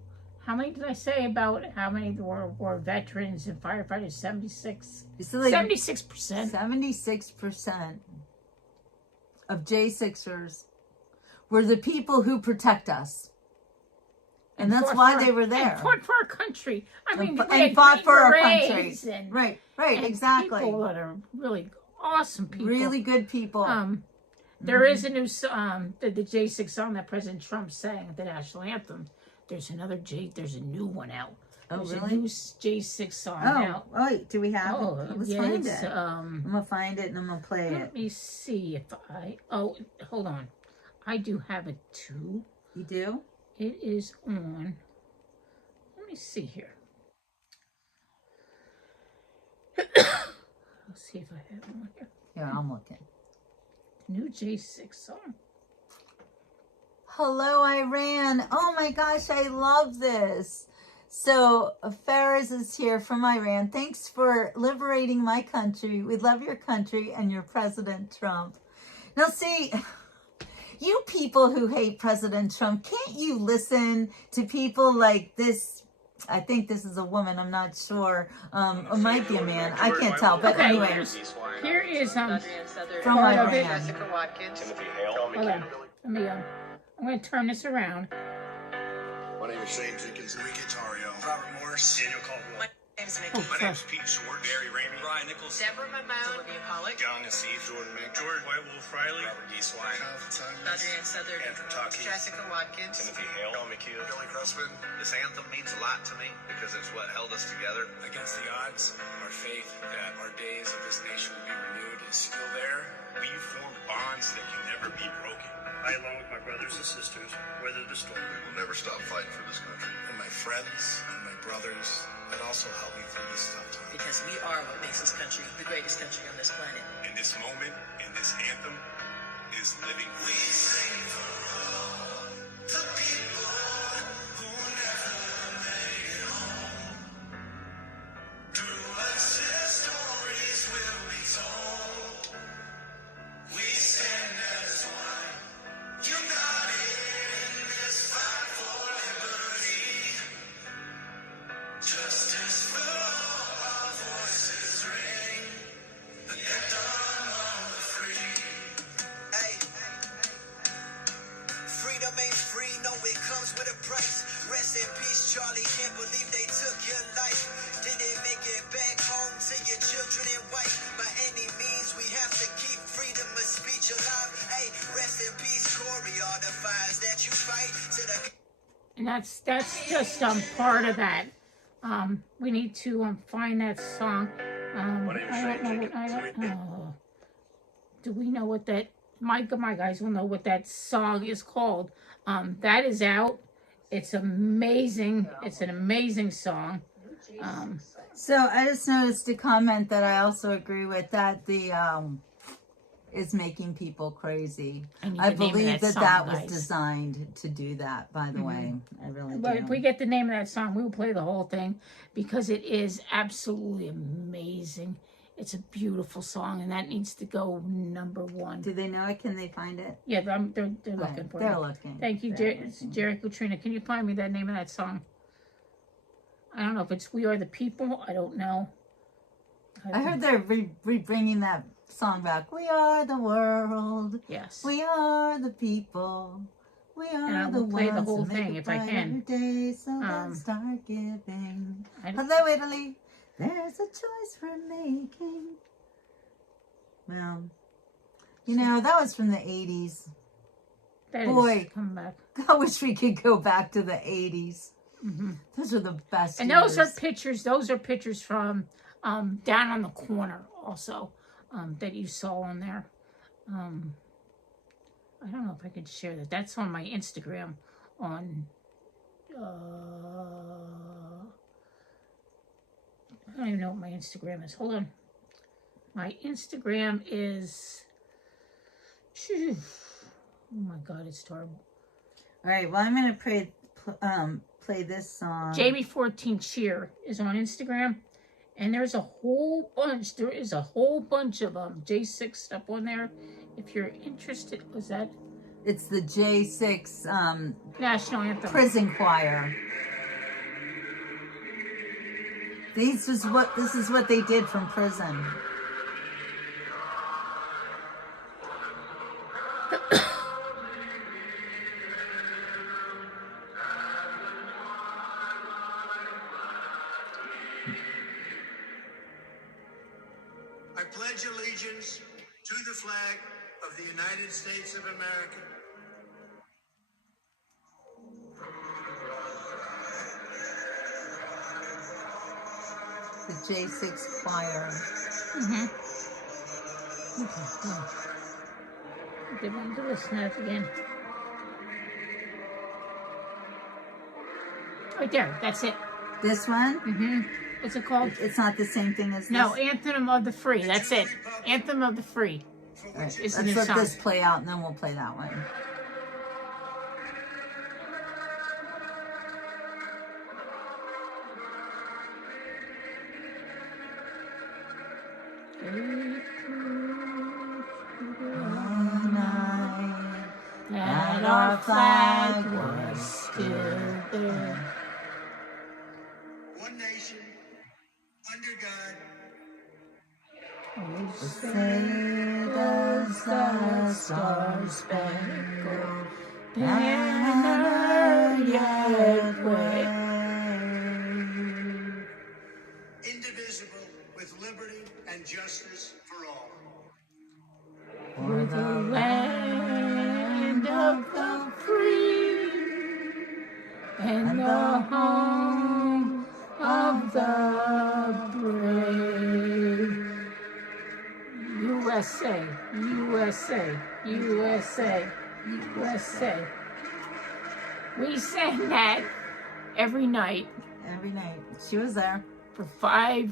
how many did I say about how many were veterans and firefighters? 76. So like 76%. 76% of J6ers were the people who protect us. And that's fought why for- they were there. And fought for our country. I mean, And we had fought Green for our country. Berets and- Right, and exactly. People that are really awesome people. Really good people. There is a new song, the J6 song that President Trump sang, the national anthem. There's a new one out. Oh, There's really? a new J6 song Oh, out. wait, do we have Oh, it? Let's yeah, find it's, it. I'm going to find it and I'm going to play let it. me see if hold on. I do have it too. You do? It is on. Let me see here. Let's see if I have it on here. Here, I'm looking. New J6 song. Hello, Iran. Oh my gosh, I love this. So Faraz is here from Iran. Thanks for liberating my country. We love your country and your President Trump. Now see, you people who hate President Trump, can't you listen to people like this? I think this is a woman, I'm not sure. It might be a man. I can't tell. But Okay, anyway, here is from part of Iran. it. Hold on. Let me I'm going to turn this around. My name is Shane Jenkins, Enrique Tario, Robert Morse, Daniel Caldwell. Oh, My name is Pete Schwartz, Barry Ramey, Brian Nichols, Deborah Mamone, Olivia Pollock, John Nassif, Jordan Mick, George White Wolf Riley, Robert D. Swine, Adrienne Southern, Andrew Tuckey, Jessica Watkins, Timothy Hale, John McHugh, Billy Cressman. This anthem means a lot to me because it's what held us together. Against the odds, our faith that our days of this nation will be renewed is still there. We've formed bonds that can never be broken. I, along with my brothers and sisters, weathered the storm. We will never stop fighting for this country. And my friends and my brothers that also helped me through this tough time. because we are what makes this country the greatest country on this planet. In this moment, in this anthem, is living. We sing for all the people who never made it home. Through us, their stories will be told. We stand as one, united in this fight for liberty. Justice for all, our voices ring. The anthem of the free. Hey. Freedom ain't free, no, it comes with a price. Rest in peace, Charlie. Can't believe they took your life. Didn't make it back home to your children and wife. By any means, we have to keep freedom of speech alive. Hey, rest in peace, Corey. All the fires that you fight to the. And that's just part of that. We need to find that song. I don't know. Do we know what that? My guys will know what that song is called. That is out. It's amazing. It's an amazing song. So I just noticed a comment that I also agree with, that the is making people crazy. I believe that was designed to do that, by the way. I really But do. if we get the name of that song, we will play the whole thing because it is absolutely amazing. It's a beautiful song, and that needs to go #1. Do they know it? Can they find it? Yeah, they're looking for it. They're looking. Thank you, Jerry Katrina. Can you find me that name of that song? I don't know if it's We Are the People. I don't know. I heard they're bringing that song back. We are the world. Yes. We are the people. We And I are the will play ones the whole who make thing a if I can. brighter day, so let's start giving. I- Hello, Italy. There's a choice we're making. Well, you know, that was from the 80s. That Boy. is coming back. I wish we could go back to the 80s. Those are the best And years. those are pictures. Those are pictures from down on the corner also that you saw on there. I don't know if I could share that. That's on my Instagram. On I don't even know what my Instagram is. Hold on. My Instagram is. Oh my God, it's terrible. All right, well, I'm going to play this song. Jamie14 Cheer is on Instagram, and there's a whole bunch. There is a whole bunch of J6 stuff on there. If you're interested, was that It's the J6 National Anthem? Prison Choir. This is what they did from prison. I pledge allegiance to the flag of the United States of America. The J6 Choir. Did we do this now again? Right there. That's it. This one? What's it called? It's not the same thing as this? No, Anthem of the Free. That's it. Anthem of the Free. All right, It's a let's new let song. this play out, and then we'll play that one. That our flag was still there. One nation, under God. Say does the star-spangled banner yet wave? Indivisible, with liberty and justice for all. For the land of the free and the home of the brave. USA, USA, USA, USA. We sang that every night. Every night. She was there. For 5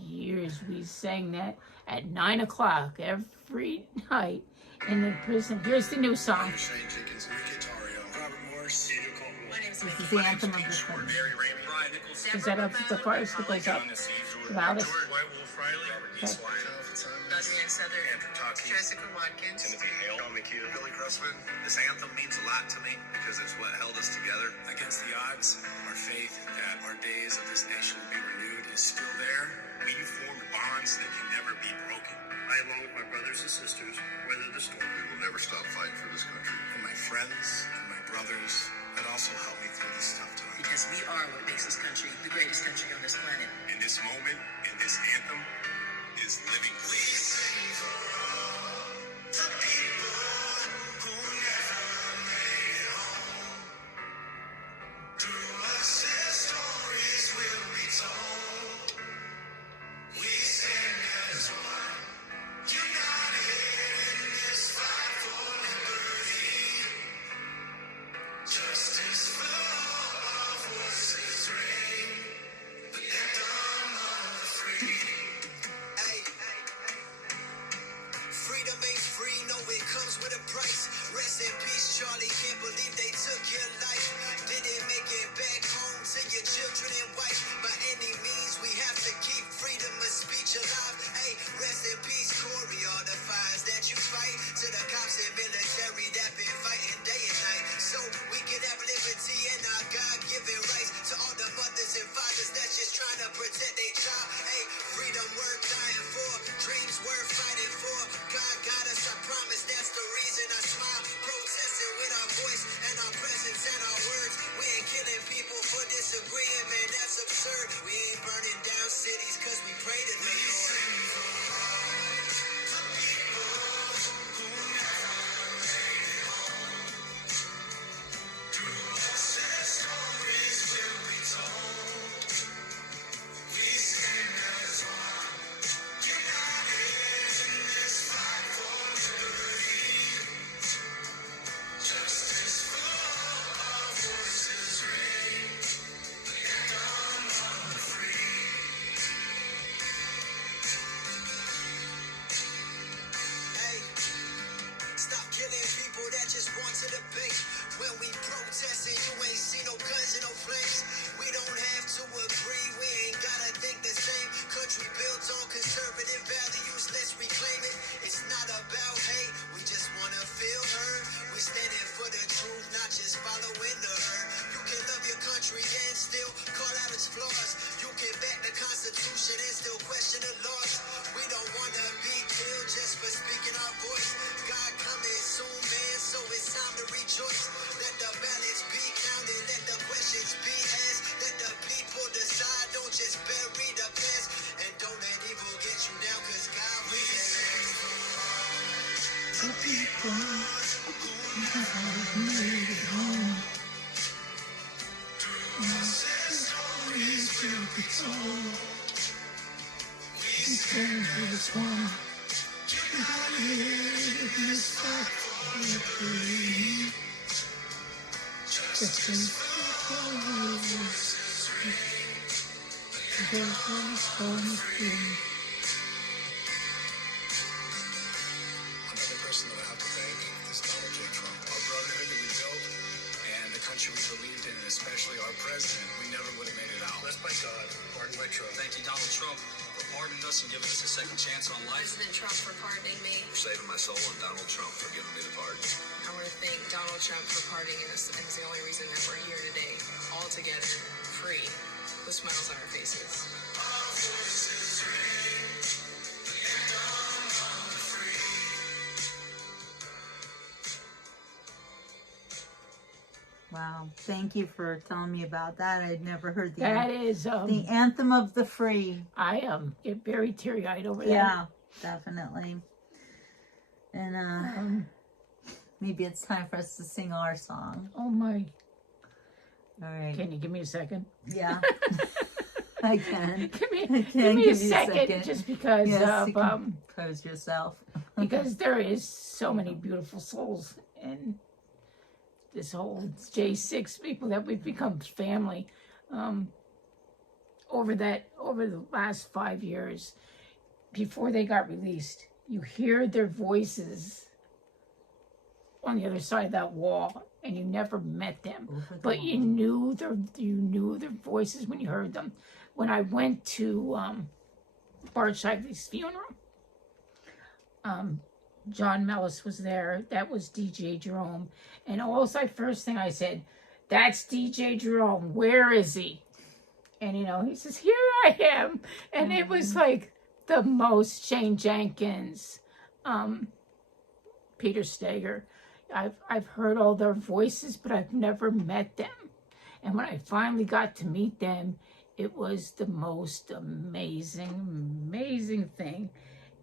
years, we sang that at 9 o'clock every night in the prison. Here's the new song. Shane Jenkins, Enrique Tarrio, Robert Morris, Daniel Caldwell. My name's This Mickey. is the anthem of the Clinton. Brian Nichols, Is that up the first that goes up? The loudest? White Wolf Riley, Okay. Adrienne Southern. Andrew Taki, Jessica Watkins. Timothy Hale, John McHugh, Billy Cressman. This anthem means a lot to me because it's what held us together. Against the odds, our faith that our days of this nation will be renewed is still there. We formed bonds that can never be broken. I, along with my brothers and sisters, weather the storm. We will never stop fighting for this country. And my friends and my brothers that also helped me through this tough time. Because we are what makes this country the greatest country on this planet. In this moment, in this anthem, is living. We sing for all the people who never made it home. Through us, their stories will be told. We stand as one, united in this fight for liberty. Justice for all, our voices ring. The anthem of the free. Freedom ain't free, no, it comes with a price. Rest in peace, Charlie. Can't believe they took your life. Didn't make it back home to your children and wife. By any means, we have to keep freedom of speech alive. Hey, rest in peace, Corey. All the fires that you fight. To the cops and military that been fighting day and night. So we can have liberty and our God-given rights. To all the mothers and fathers that's just trying to protect their child. Hey, freedom worth dying for. Dreams worth fighting for. God got us, I promise that's the reason I smile. Protesting with our voice and our presence and our words. We ain't killing people for disagreeing, man, that's absurd. We ain't burning down cities cause we pray to the Lord. Hey, stop killing people that just want to debate. When we protesting, you ain't see no guns and no flames. We don't have to agree, we ain't gotta think the same. Country built on conservative values, let's reclaim it. It's not about hate, we just wanna feel heard. We standing for the truth, not just following the herd. You can love your country and still call out its flaws. You can back the Constitution and still question the laws. We don't wanna be killed just for speaking our voice. God coming soon, man, so it's time to rejoice. Let the ballots be counted, let the questions be asked. Let the people decide, don't just bury the past. And don't let evil get you down, cause God will. Another person that I have to thank is Donald J. Trump. Our brotherhood that we built and the country we believed in, and especially our president, we never would have made it out. Blessed by God, pardoned by Trump. Thank you, Donald Trump, for pardoning us and giving us a second chance on life. President Trump for pardoning me. For saving my soul and Donald Trump for giving me the pardon. I want to thank Donald Trump for pardoning us, and it's the only reason that we're here today, all together, free, with smiles on our faces. Wow. Thank you for telling me about that. I'd never heard That is, the anthem of the free. I get very teary-eyed over that. Yeah, definitely. And maybe it's time for us to sing our song. Oh my. All right. Can you give me a second? Yeah. I can. Give I me can a give you second, just because Yes, you of can pose yourself. because there is so many beautiful souls in this whole J6 people that we've become family over the last 5 years before they got released. You hear their voices on the other side of that wall, and you never met them, but you knew their voices when you heard them. When I went to Bart Shively's funeral, John Mellis was there. That was DJ Jerome. And first thing I said, that's DJ Jerome. Where is he? And, he says, here I am. And it was like the most Shane Jenkins, Peter Steger. I've heard all their voices, but I've never met them. And when I finally got to meet them, it was the most amazing thing.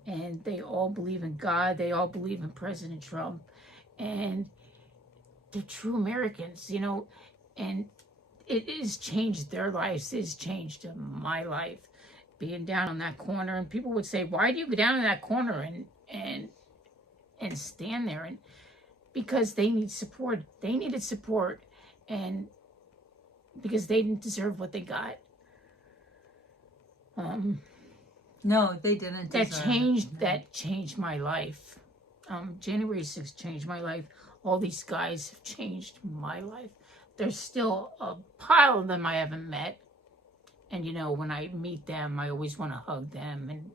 And they all believe in God. They all believe in President Trump. And they're true Americans, and it has changed their lives. It has changed my life. Being down on that corner, and people would say, why do you go down in that corner and stand there? And because they need support. They needed support, and because they didn't deserve what they got. No, they didn't. That changed my life. January 6th changed my life. All these guys have changed my life. There's still a pile of them I haven't met. And when I meet them, I always want to hug them and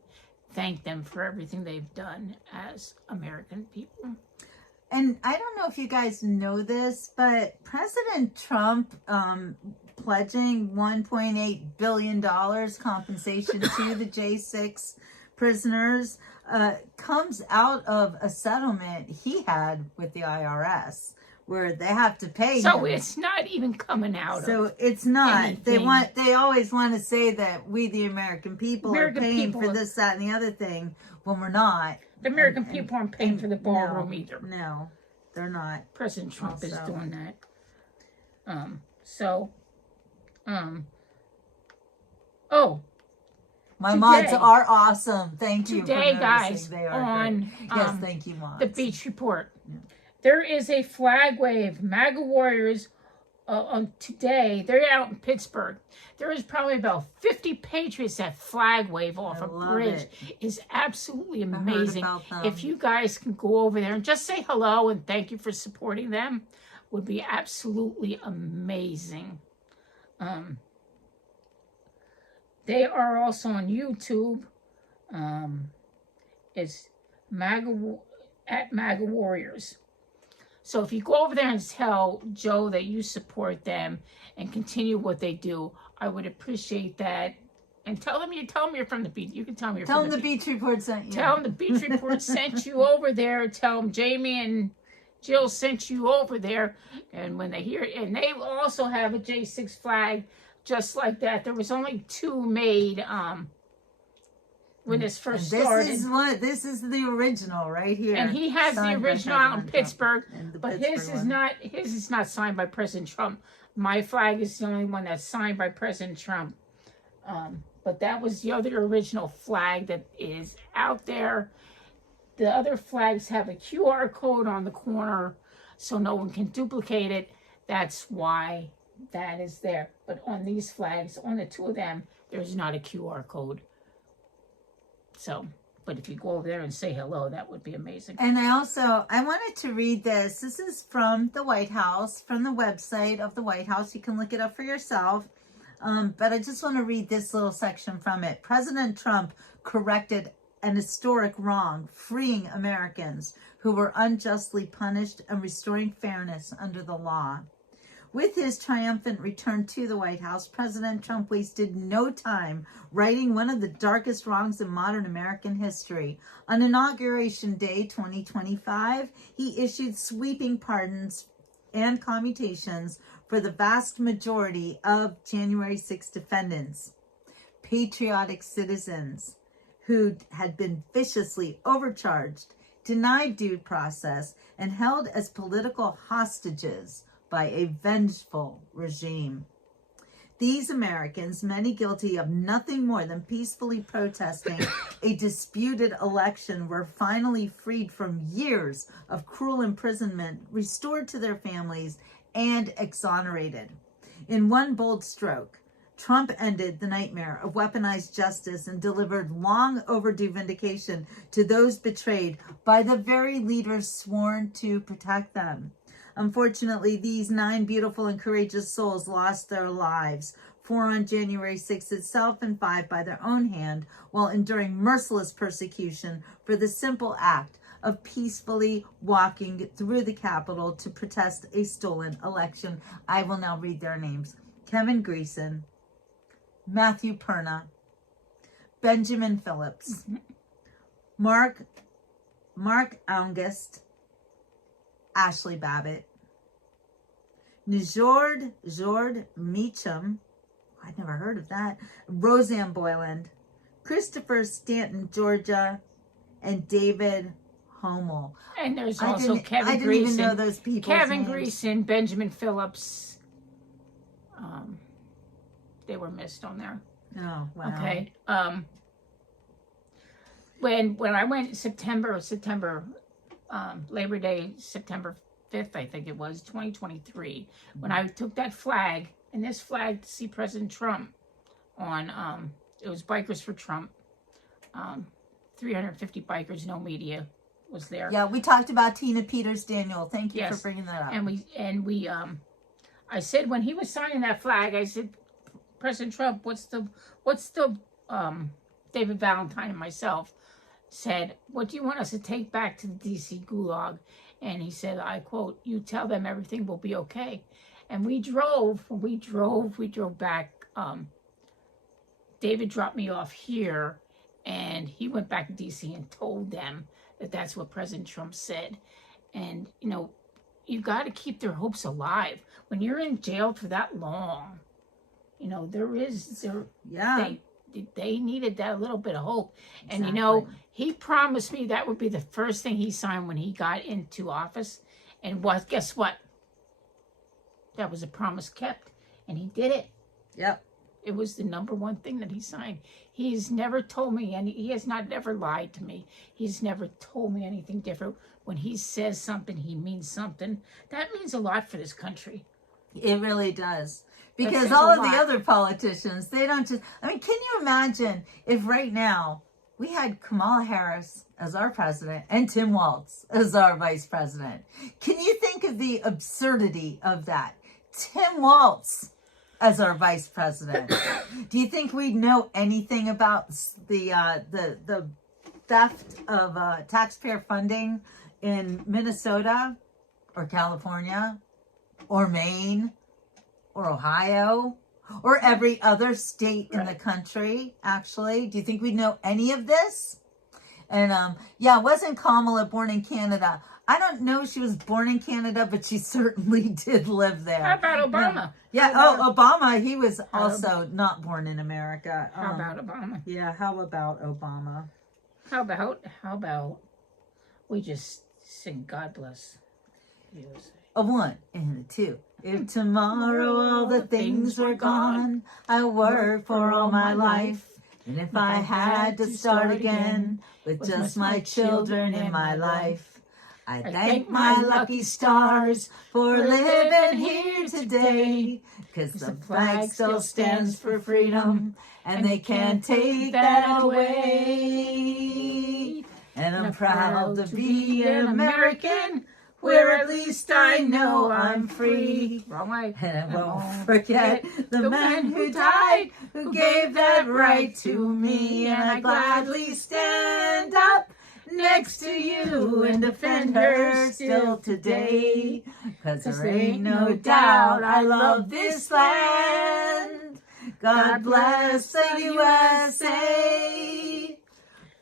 thank them for everything they've done as American people. And I don't know if you guys know this, but President Trump pledging $1.8 billion compensation to the J6 prisoners comes out of a settlement he had with the IRS where they have to pay so him. It's not even coming out So it's not. anything. They always want to say that we the American people are paying for this, that, and the other thing when we're not. The American people aren't paying for the ballroom no, either. No, they're not. President Trump is Also. doing that. My Today- mods are awesome. Thank you. Today, for guys, noticing. They are on great. Yes, thank you, mods. the Beach Report, there is a flag wave. MAGA Warriors on today. They're out in Pittsburgh. There is probably about 50 Patriots that flag wave off a love bridge. it. It's absolutely heard amazing. about them. If you guys can go over there and just say hello and thank you for supporting them, would be absolutely amazing. They are also on YouTube. It's at MAGA Warriors. So if you go over there and tell Joe that you support them and continue what they do, I would appreciate that. And tell them you're from the beach. You can tell them you're Tell from them the Beach Report sent you. Tell them the Beach Report sent you over there. Tell them Jamie and Jill sent you over there. And when they hear it, and they also have a J6 flag just like that. There was only 2 made when this first started. This is the original right here. And he has the Signed by original out in President Pittsburgh, Trump. And the but Pittsburgh his is one. not signed by President Trump. My flag is the only one that's signed by President Trump. But that was the other original flag that is out there. The other flags have a QR code on the corner, so no one can duplicate it. That's why that is there. But on these flags, on the 2 of them, there's not a QR code. So, but if you go over there and say hello, that would be amazing. And I wanted to read this. This is from the White House, from the website of the White House. You can look it up for yourself. But I just want to read this little section from it. President Trump corrected an historic wrong, freeing Americans who were unjustly punished and restoring fairness under the law. With his triumphant return to the White House, President Trump wasted no time righting one of the darkest wrongs in modern American history. On Inauguration Day 2025, he issued sweeping pardons and commutations for the vast majority of January 6 defendants, patriotic citizens who had been viciously overcharged, denied due process, and held as political hostages by a vengeful regime. These Americans, many guilty of nothing more than peacefully protesting a disputed election, were finally freed from years of cruel imprisonment, restored to their families, and exonerated. In one bold stroke, Trump ended the nightmare of weaponized justice and delivered long overdue vindication to those betrayed by the very leaders sworn to protect them. Unfortunately, these 9 beautiful and courageous souls lost their lives, 4 on January 6th itself and 5 by their own hand, while enduring merciless persecution for the simple act of peacefully walking through the Capitol to protest a stolen election. I will now read their names. Kevin Greeson, Matthew Perna, Benjamin Phillips, Mark August, Ashley Babbitt, Njord Meacham, I'd never heard of that, Roseanne Boyland, Christopher Stanton, Georgia, and David Homel. And there's also Kevin Greeson. I didn't even know those people. Kevin Greeson, Benjamin Phillips. They were missed on there. Oh, wow. Okay. When I went September, Labor Day, September 5th, I think it was, 2023, when I took that flag, and this flag to see President Trump on, it was Bikers for Trump, 350 bikers, no media was there. Yeah, we talked about Tina Peters Daniel. Thank you Yes. for bringing that up. And we I said, when he was signing that flag, I said, President Trump, what's the David Valentine and myself said, what do you want us to take back to the DC gulag? And he said, I quote, you tell them everything will be okay. And we drove back. David dropped me off here, and he went back to DC and told them that that's what President Trump said. And, you know, you got to keep their hopes alive. When you're in jail for that long, you know, they needed that little bit of hope. And, Exactly. you know, he promised me that would be the first thing he signed when he got into office. And guess what? That was a promise kept. And he did it. Yep. It was the number one thing that he signed. He's never told me, and he has not never lied to me. He's never told me anything different. When he says something, he means something. That means a lot for this country. It really does. Because says all a of the lot. other politicians, they don't just, I mean, can you imagine if right now we had Kamala Harris as our president and Tim Walz as our vice president? Can you think of the absurdity of that? Tim Walz as our vice president. Do you think we'd know anything about the theft of taxpayer funding in Minnesota or California or Maine or Ohio or every other state in the country? Actually, do you think we'd know any of this? And wasn't Kamala born in Canada? I don't know if she was born in Canada, but she certainly did live there. How about Obama? Yeah. Obama. He was also not born in America. How about Obama? Yeah. How about Obama? How about we just sing God Bless USA? A 1 and a 2. If tomorrow all the things were gone, I worked for all my life. And if I had to start again with just my children in my life, I thank my lucky stars for living here today. 'Cause the flag still stands for freedom, and they can't take that away. And I'm proud to be an American where at least I know I'm free. Wrong way. And I won't forget the man who died, who gave that right to me. And I gladly stand up next to you and defend her still today. 'Cause there ain't no doubt I love this land. God bless the USA.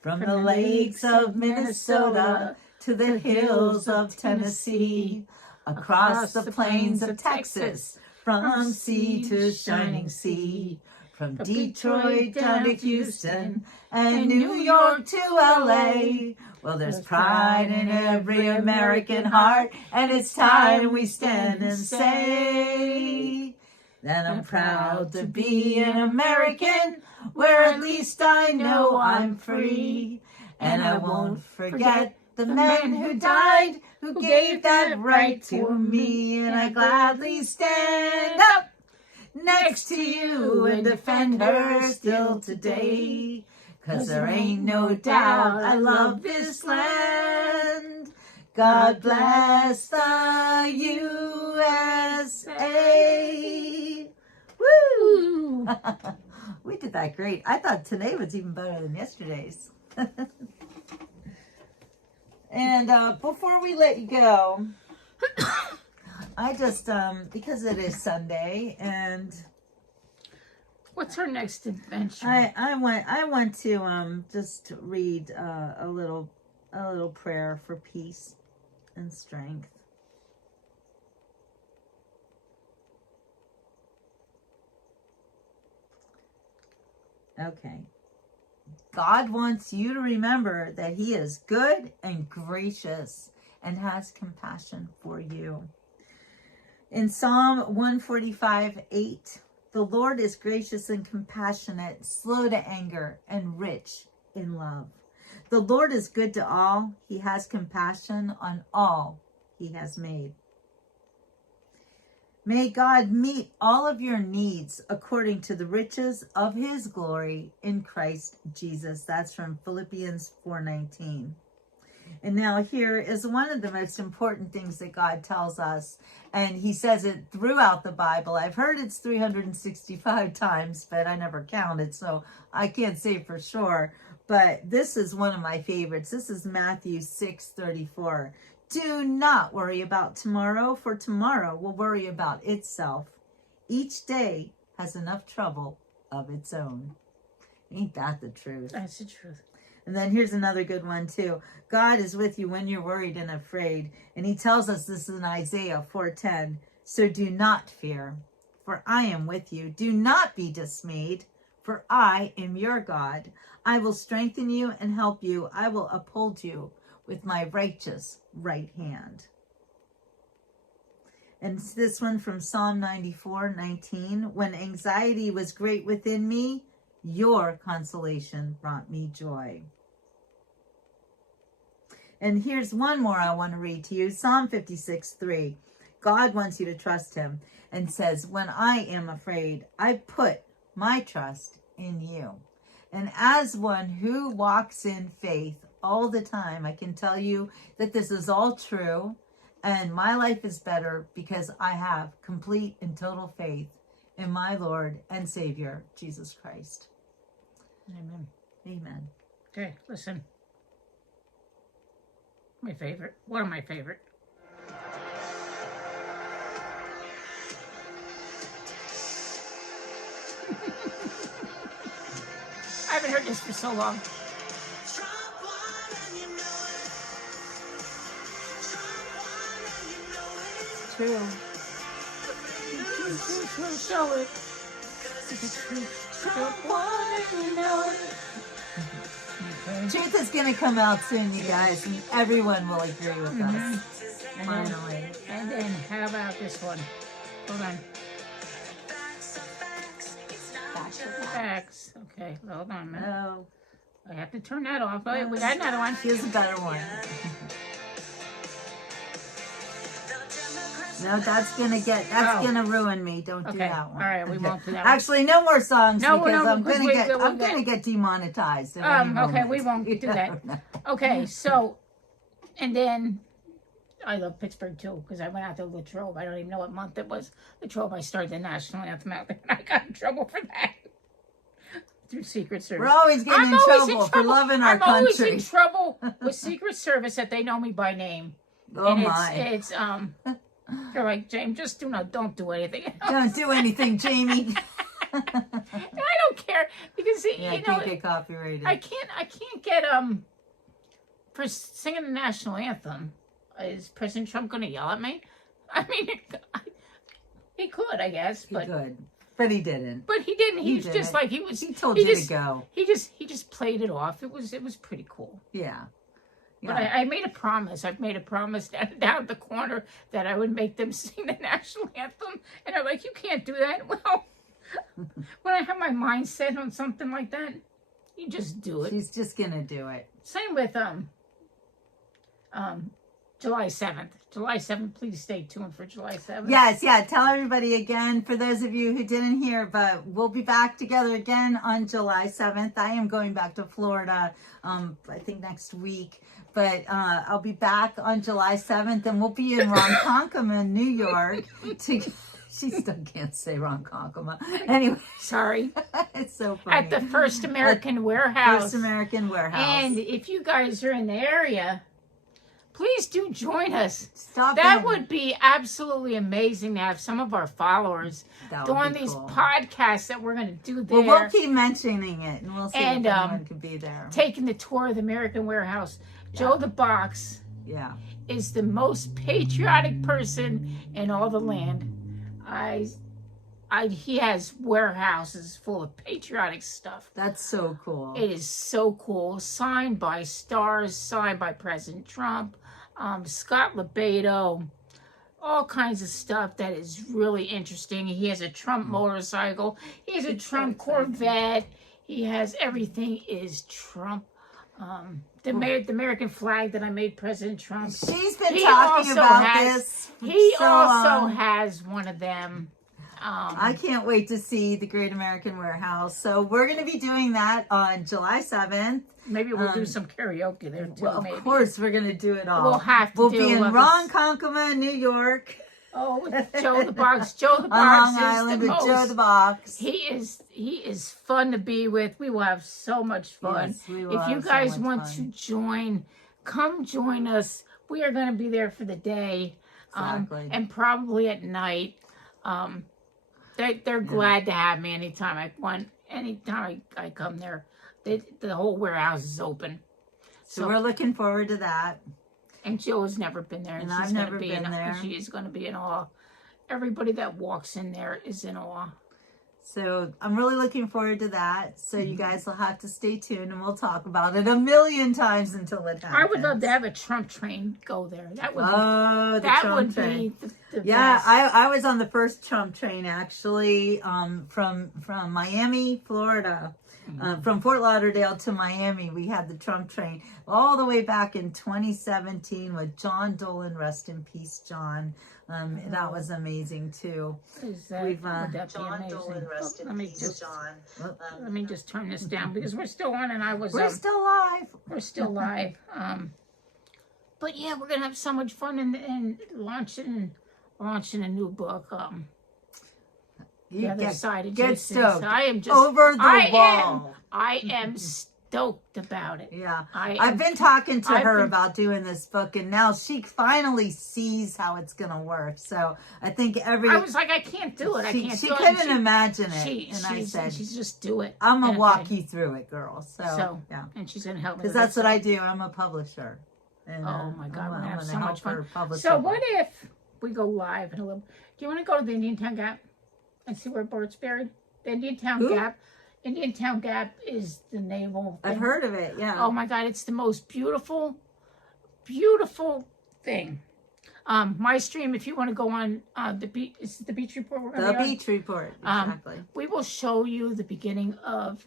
From the lakes of Minnesota to the hills of Tennessee, across the plains of Texas, from sea to shining sea, from Detroit down to Houston and New York to LA. Well, there's pride in every American heart, and it's time we stand and say that I'm proud to be an American, where at least I know I'm free. And I won't forget the men who died, who gave that right to me. And I gladly stand up next to you and defend her still today. 'Cause there ain't no doubt I love this land. God bless the USA. Woo! We did that great. I thought today was even better than yesterday's. And before we let you go, I just, because it is Sunday, and What's our next adventure? I want to just read a little prayer for peace and strength. Okay. God wants you to remember that He is good and gracious and has compassion for you. In Psalm 145:8, the Lord is gracious and compassionate, slow to anger, and rich in love. The Lord is good to all. He has compassion on all He has made. May God meet all of your needs according to the riches of His glory in Christ Jesus. That's from Philippians 4:19. And now here is one of the most important things that God tells us. And He says it throughout the Bible. I've heard it's 365 times, but I never counted, so I can't say for sure. But this is one of my favorites. This is Matthew 6:34. Do not worry about tomorrow, for tomorrow will worry about itself. Each day has enough trouble of its own. Ain't that the truth? That's the truth. And then here's another good one too. God is with you when you're worried and afraid. And He tells us this in Isaiah 4:10. So do not fear, for I am with you. Do not be dismayed, for I am your God. I will strengthen you and help you. I will uphold you with my righteous right hand. And this one from Psalm 94:19. When anxiety was great within me, your consolation brought me joy. And here's one more I want to read to you. Psalm 56:3. God wants you to trust Him and says, when I am afraid, I put my trust in you. And as one who walks in faith all the time, I can tell you that this is all true. And my life is better because I have complete and total faith in my Lord and Savior, Jesus Christ. Amen. Amen. Okay, listen. My favorite. One of my favorite. I haven't heard this for so long. True. Show it. Truth is going to come out soon, you guys, and everyone will agree with us. Finally. And then how about this one? Hold on. Facts. Okay, hold on a minute. No, I have to turn that off. Oh, wait, we got another one. here's a better one. No, that's gonna ruin me. Don't do Okay, that one. all right, we won't do that one. Actually, no more songs No, because no, I'm because gonna we- get demonetized. at any Okay, moment. we won't do that. No. Okay, so, and then, I love Pittsburgh too because I went out to Latrobe. I don't even know what month it was. Latrobe, I started the national anthem out there, and I got in trouble for that through Secret Service. We're always getting in trouble for loving our country. I'm always in trouble with Secret Service that they know me by name. Oh and my! It's they're like, James, just don't do anything else. Don't do anything, Jamie. And I don't care because Yeah, you know can't get copyrighted. I can't get for singing the national anthem. Is President Trump going to yell at me? I mean, he could, I guess, but Good, but he didn't. but he didn't. He was didn't. just like he was. He told you just, to go. He just played it off. It was pretty cool. Yeah. But I made a promise. I've made a promise down at the corner that I would make them sing the national anthem, and they're like, "You can't do that." Well, when I have my mind set on something like that, you just do it. She's just gonna do it. Same with July 7th. July 7th, please stay tuned for July 7th. Yes, yeah. Tell everybody again, for those of you who didn't hear, but we'll be back together again on July 7th. I am going back to Florida, I think next week. But I'll be back on July 7th, and we'll be in Ronkonkoma, New York. She still can't say Ronkonkoma. Anyway, Sorry. it's so funny. At the First American Warehouse. First American Warehouse. And if you guys are in the area, please do join us. Stop That in. would be absolutely amazing to have some of our followers That would doing be these cool. podcasts that we're going to do there. Well, we'll keep mentioning it, and we'll see And, if anyone could be there. Taking the tour of the American Warehouse. Joe the Box Yeah. is the most patriotic person in all the land. He has warehouses full of patriotic stuff. That's so cool. It is so cool. Signed by stars, signed by President Trump, Scott LeBedo, all kinds of stuff that is really interesting. He has a Trump motorcycle. He has a Trump Corvette. He has everything is Trump. The American flag that I made President Trump. She's been He talking also about has- this. He so also long. has one of them. I can't wait to see the Great American Warehouse. So we're going to be doing that on July 7th. Maybe we'll do some karaoke there too. Well, of maybe. course, we're going to do it all. We'll have to We'll do be in like a- Ronkonkoma, New York, Oh, with Joe the Box. Joe the on Box Long is Island the with most. Joe the Box. He is fun to be with. We will have so much fun. Yes, we will If you have so guys much want fun. to join, come join us. We are going to be there for the day, Exactly. and probably at night. They're glad to have me anytime I want. Anytime I come there, the whole warehouse is open. So we're looking forward to that. And Jill has never been there, And she's I've gonna never be been in, there. She is going to be in awe. Everybody that walks in there is in awe. So I'm really looking forward to that. So Mm-hmm. you guys will have to stay tuned, and we'll talk about it a million times until it happens. I would love to have a Trump train go there. That would Oh, the that Trump would train. be the Yeah, best. I was on the first Trump train actually, from Miami, Florida, from Fort Lauderdale to Miami. We had the Trump train all the way back in 2017 with John Dolan. Rest in peace, John. That was amazing too. Is that, We've, would that be John amazing? Dolan, rest in let me peace, just John. let me just turn this down because we're still on, and I was We're still live. we're still live. But yeah, we're gonna have so much fun and launching a new book. You The other get, side of get Jason. stoked. So I am just Over the I wall. I am stoked about it. Yeah, I I've am- been talking to I've her been- about doing this book, and now she finally sees how it's gonna work. So I think I was like, I can't do it. I she can't she do it. couldn't And imagine it, She, and I said, she's just do it. "I'm gonna And walk okay. you through it, girl." So yeah, And she's gonna help me. because with that's it, what so- I do. I'm a publisher. And, Oh my God, we're gonna have gonna so help much fun. her publish So her book. what if we go live in a little? Do you want to go to the Indian Town Gap and see where Bert's buried? The Indian Town Who? Gap. Indian Town Gap is the naval. I've thing. heard of it. Yeah. Oh my God, it's the most beautiful, beautiful thing. My stream, if you want to go on the beach, is it the beach report we're going the to be on? beach report. Um, Exactly. We will show you the beginning of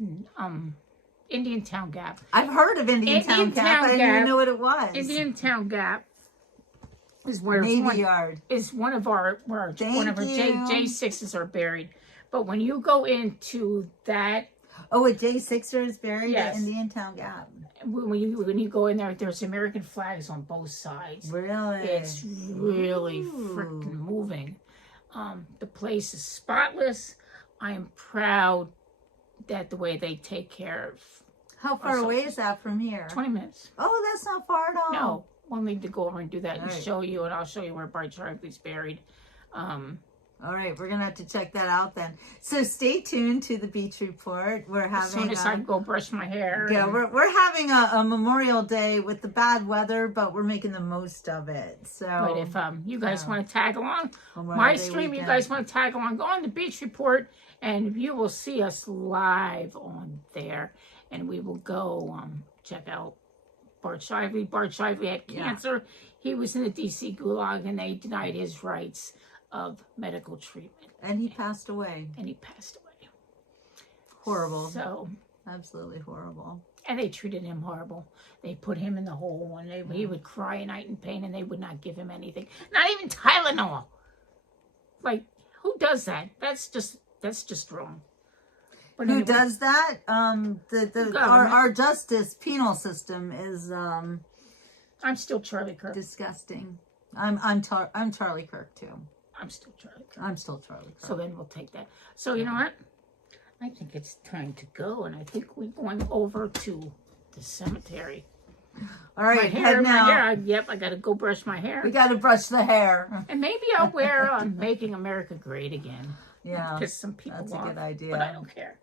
Indian Town Gap. I've heard of Indian Town Gap. I didn't even know what it was. Indian Town Gap is where Navy Yard. is one of our where Thank one of our you. J6s are buried. But when you go into that Oh, a J6er is buried Yes. at Indiantown Gap. When you go in there, there's American flags on both sides. Really? It's really freaking moving. The place is spotless. I am proud that the way they take care of. How far away is that from here? 20 minutes. Oh, that's not far at all. No, we'll need to go over and do that and Right. show you, and I'll show you where Bart Sharpley's buried. All right, we're gonna have to check that out then. So stay tuned to the Beach Report. We're having As soon as I go brush my hair. yeah, and- we're having a Memorial Day with the bad weather, but we're making the most of it. So But if you guys want to tag along, Memorial my Day stream, you weekend. guys want to tag along, go on the Beach Report, and you will see us live on there. And we will go check out Bart Shively. Bart Shively had cancer. He was in the DC Gulag, and they denied his rights of medical treatment. And he passed away. And he passed away. Horrible. So, Absolutely horrible. and they treated him horrible. They put him in the hole, and he would cry at night in pain, and they would not give him anything. Not even Tylenol. Like, who does that? That's just wrong. But Who anyway, does that? Our justice penal system is I'm still Charlie Kirk. disgusting. I'm Charlie Kirk too. I'm still Charlie Kirk. I'm still Charlie Kirk. So then we'll take that. So you know what? I think it's time to go, and I think we're going over to the cemetery. All right, My hair, head now. yep, I got to go brush my hair. We got to brush the hair. And maybe I'll wear Making America Great Again. Yeah, Piss some people that's a off, good idea. But I don't care.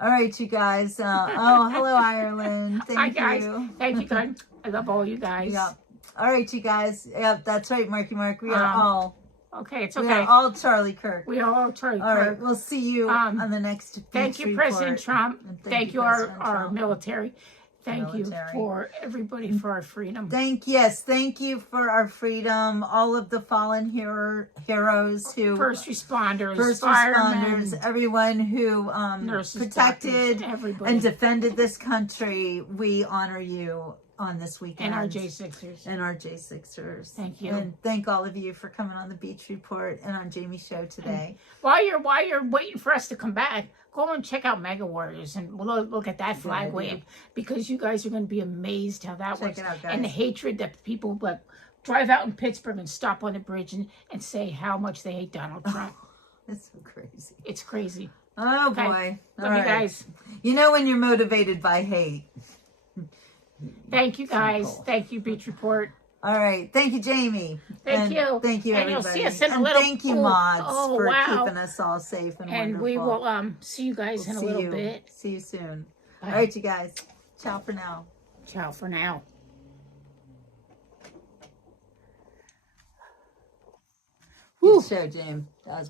All right, you guys. Hello, Ireland. Thank Hi, guys. you. Thank you, guys. I love all you guys. Yeah. All right, you guys. Yeah, that's right, Marky Mark. We are all. Okay, it's We okay. are all Charlie Kirk. We are all Charlie All right, Kirk. we'll see you on the next. Thank Beach you, Report. President Trump. And Thank you, President our Trump. military. Thank you Military. for everybody for our freedom. Thank you for our freedom. All of the fallen heroes who First responders, first firemen, responders, everyone who nurses, protected doctors, everybody. and defended this country. We honor you on this weekend. and our J6ers. And our J6ers. Thank you. And thank all of you for coming on the Beach Report and on Jamie's show today. While you're waiting for us to come back, go and check out Mega Warriors and look at that flag idea. wave, because you guys are going to be amazed how that Check works. it out, guys. And the hatred that people like drive out in Pittsburgh and stop on the bridge and say how much they hate Donald Trump. It's so crazy. It's crazy. Oh Okay. boy. Love All you right. guys. You know when you're motivated by hate. Thank you guys. Simple. Thank you, Beach Report. All right. Thank you, Jamie. Thank And you. Thank you, And everybody. you'll see us in a and little- thank you, oh, mods, oh, for wow. keeping us all safe and And wonderful. we will see you guys in a See little you. bit. See you soon. Bye. All right, you guys. Ciao for now. Ciao for now. Good show, James. That was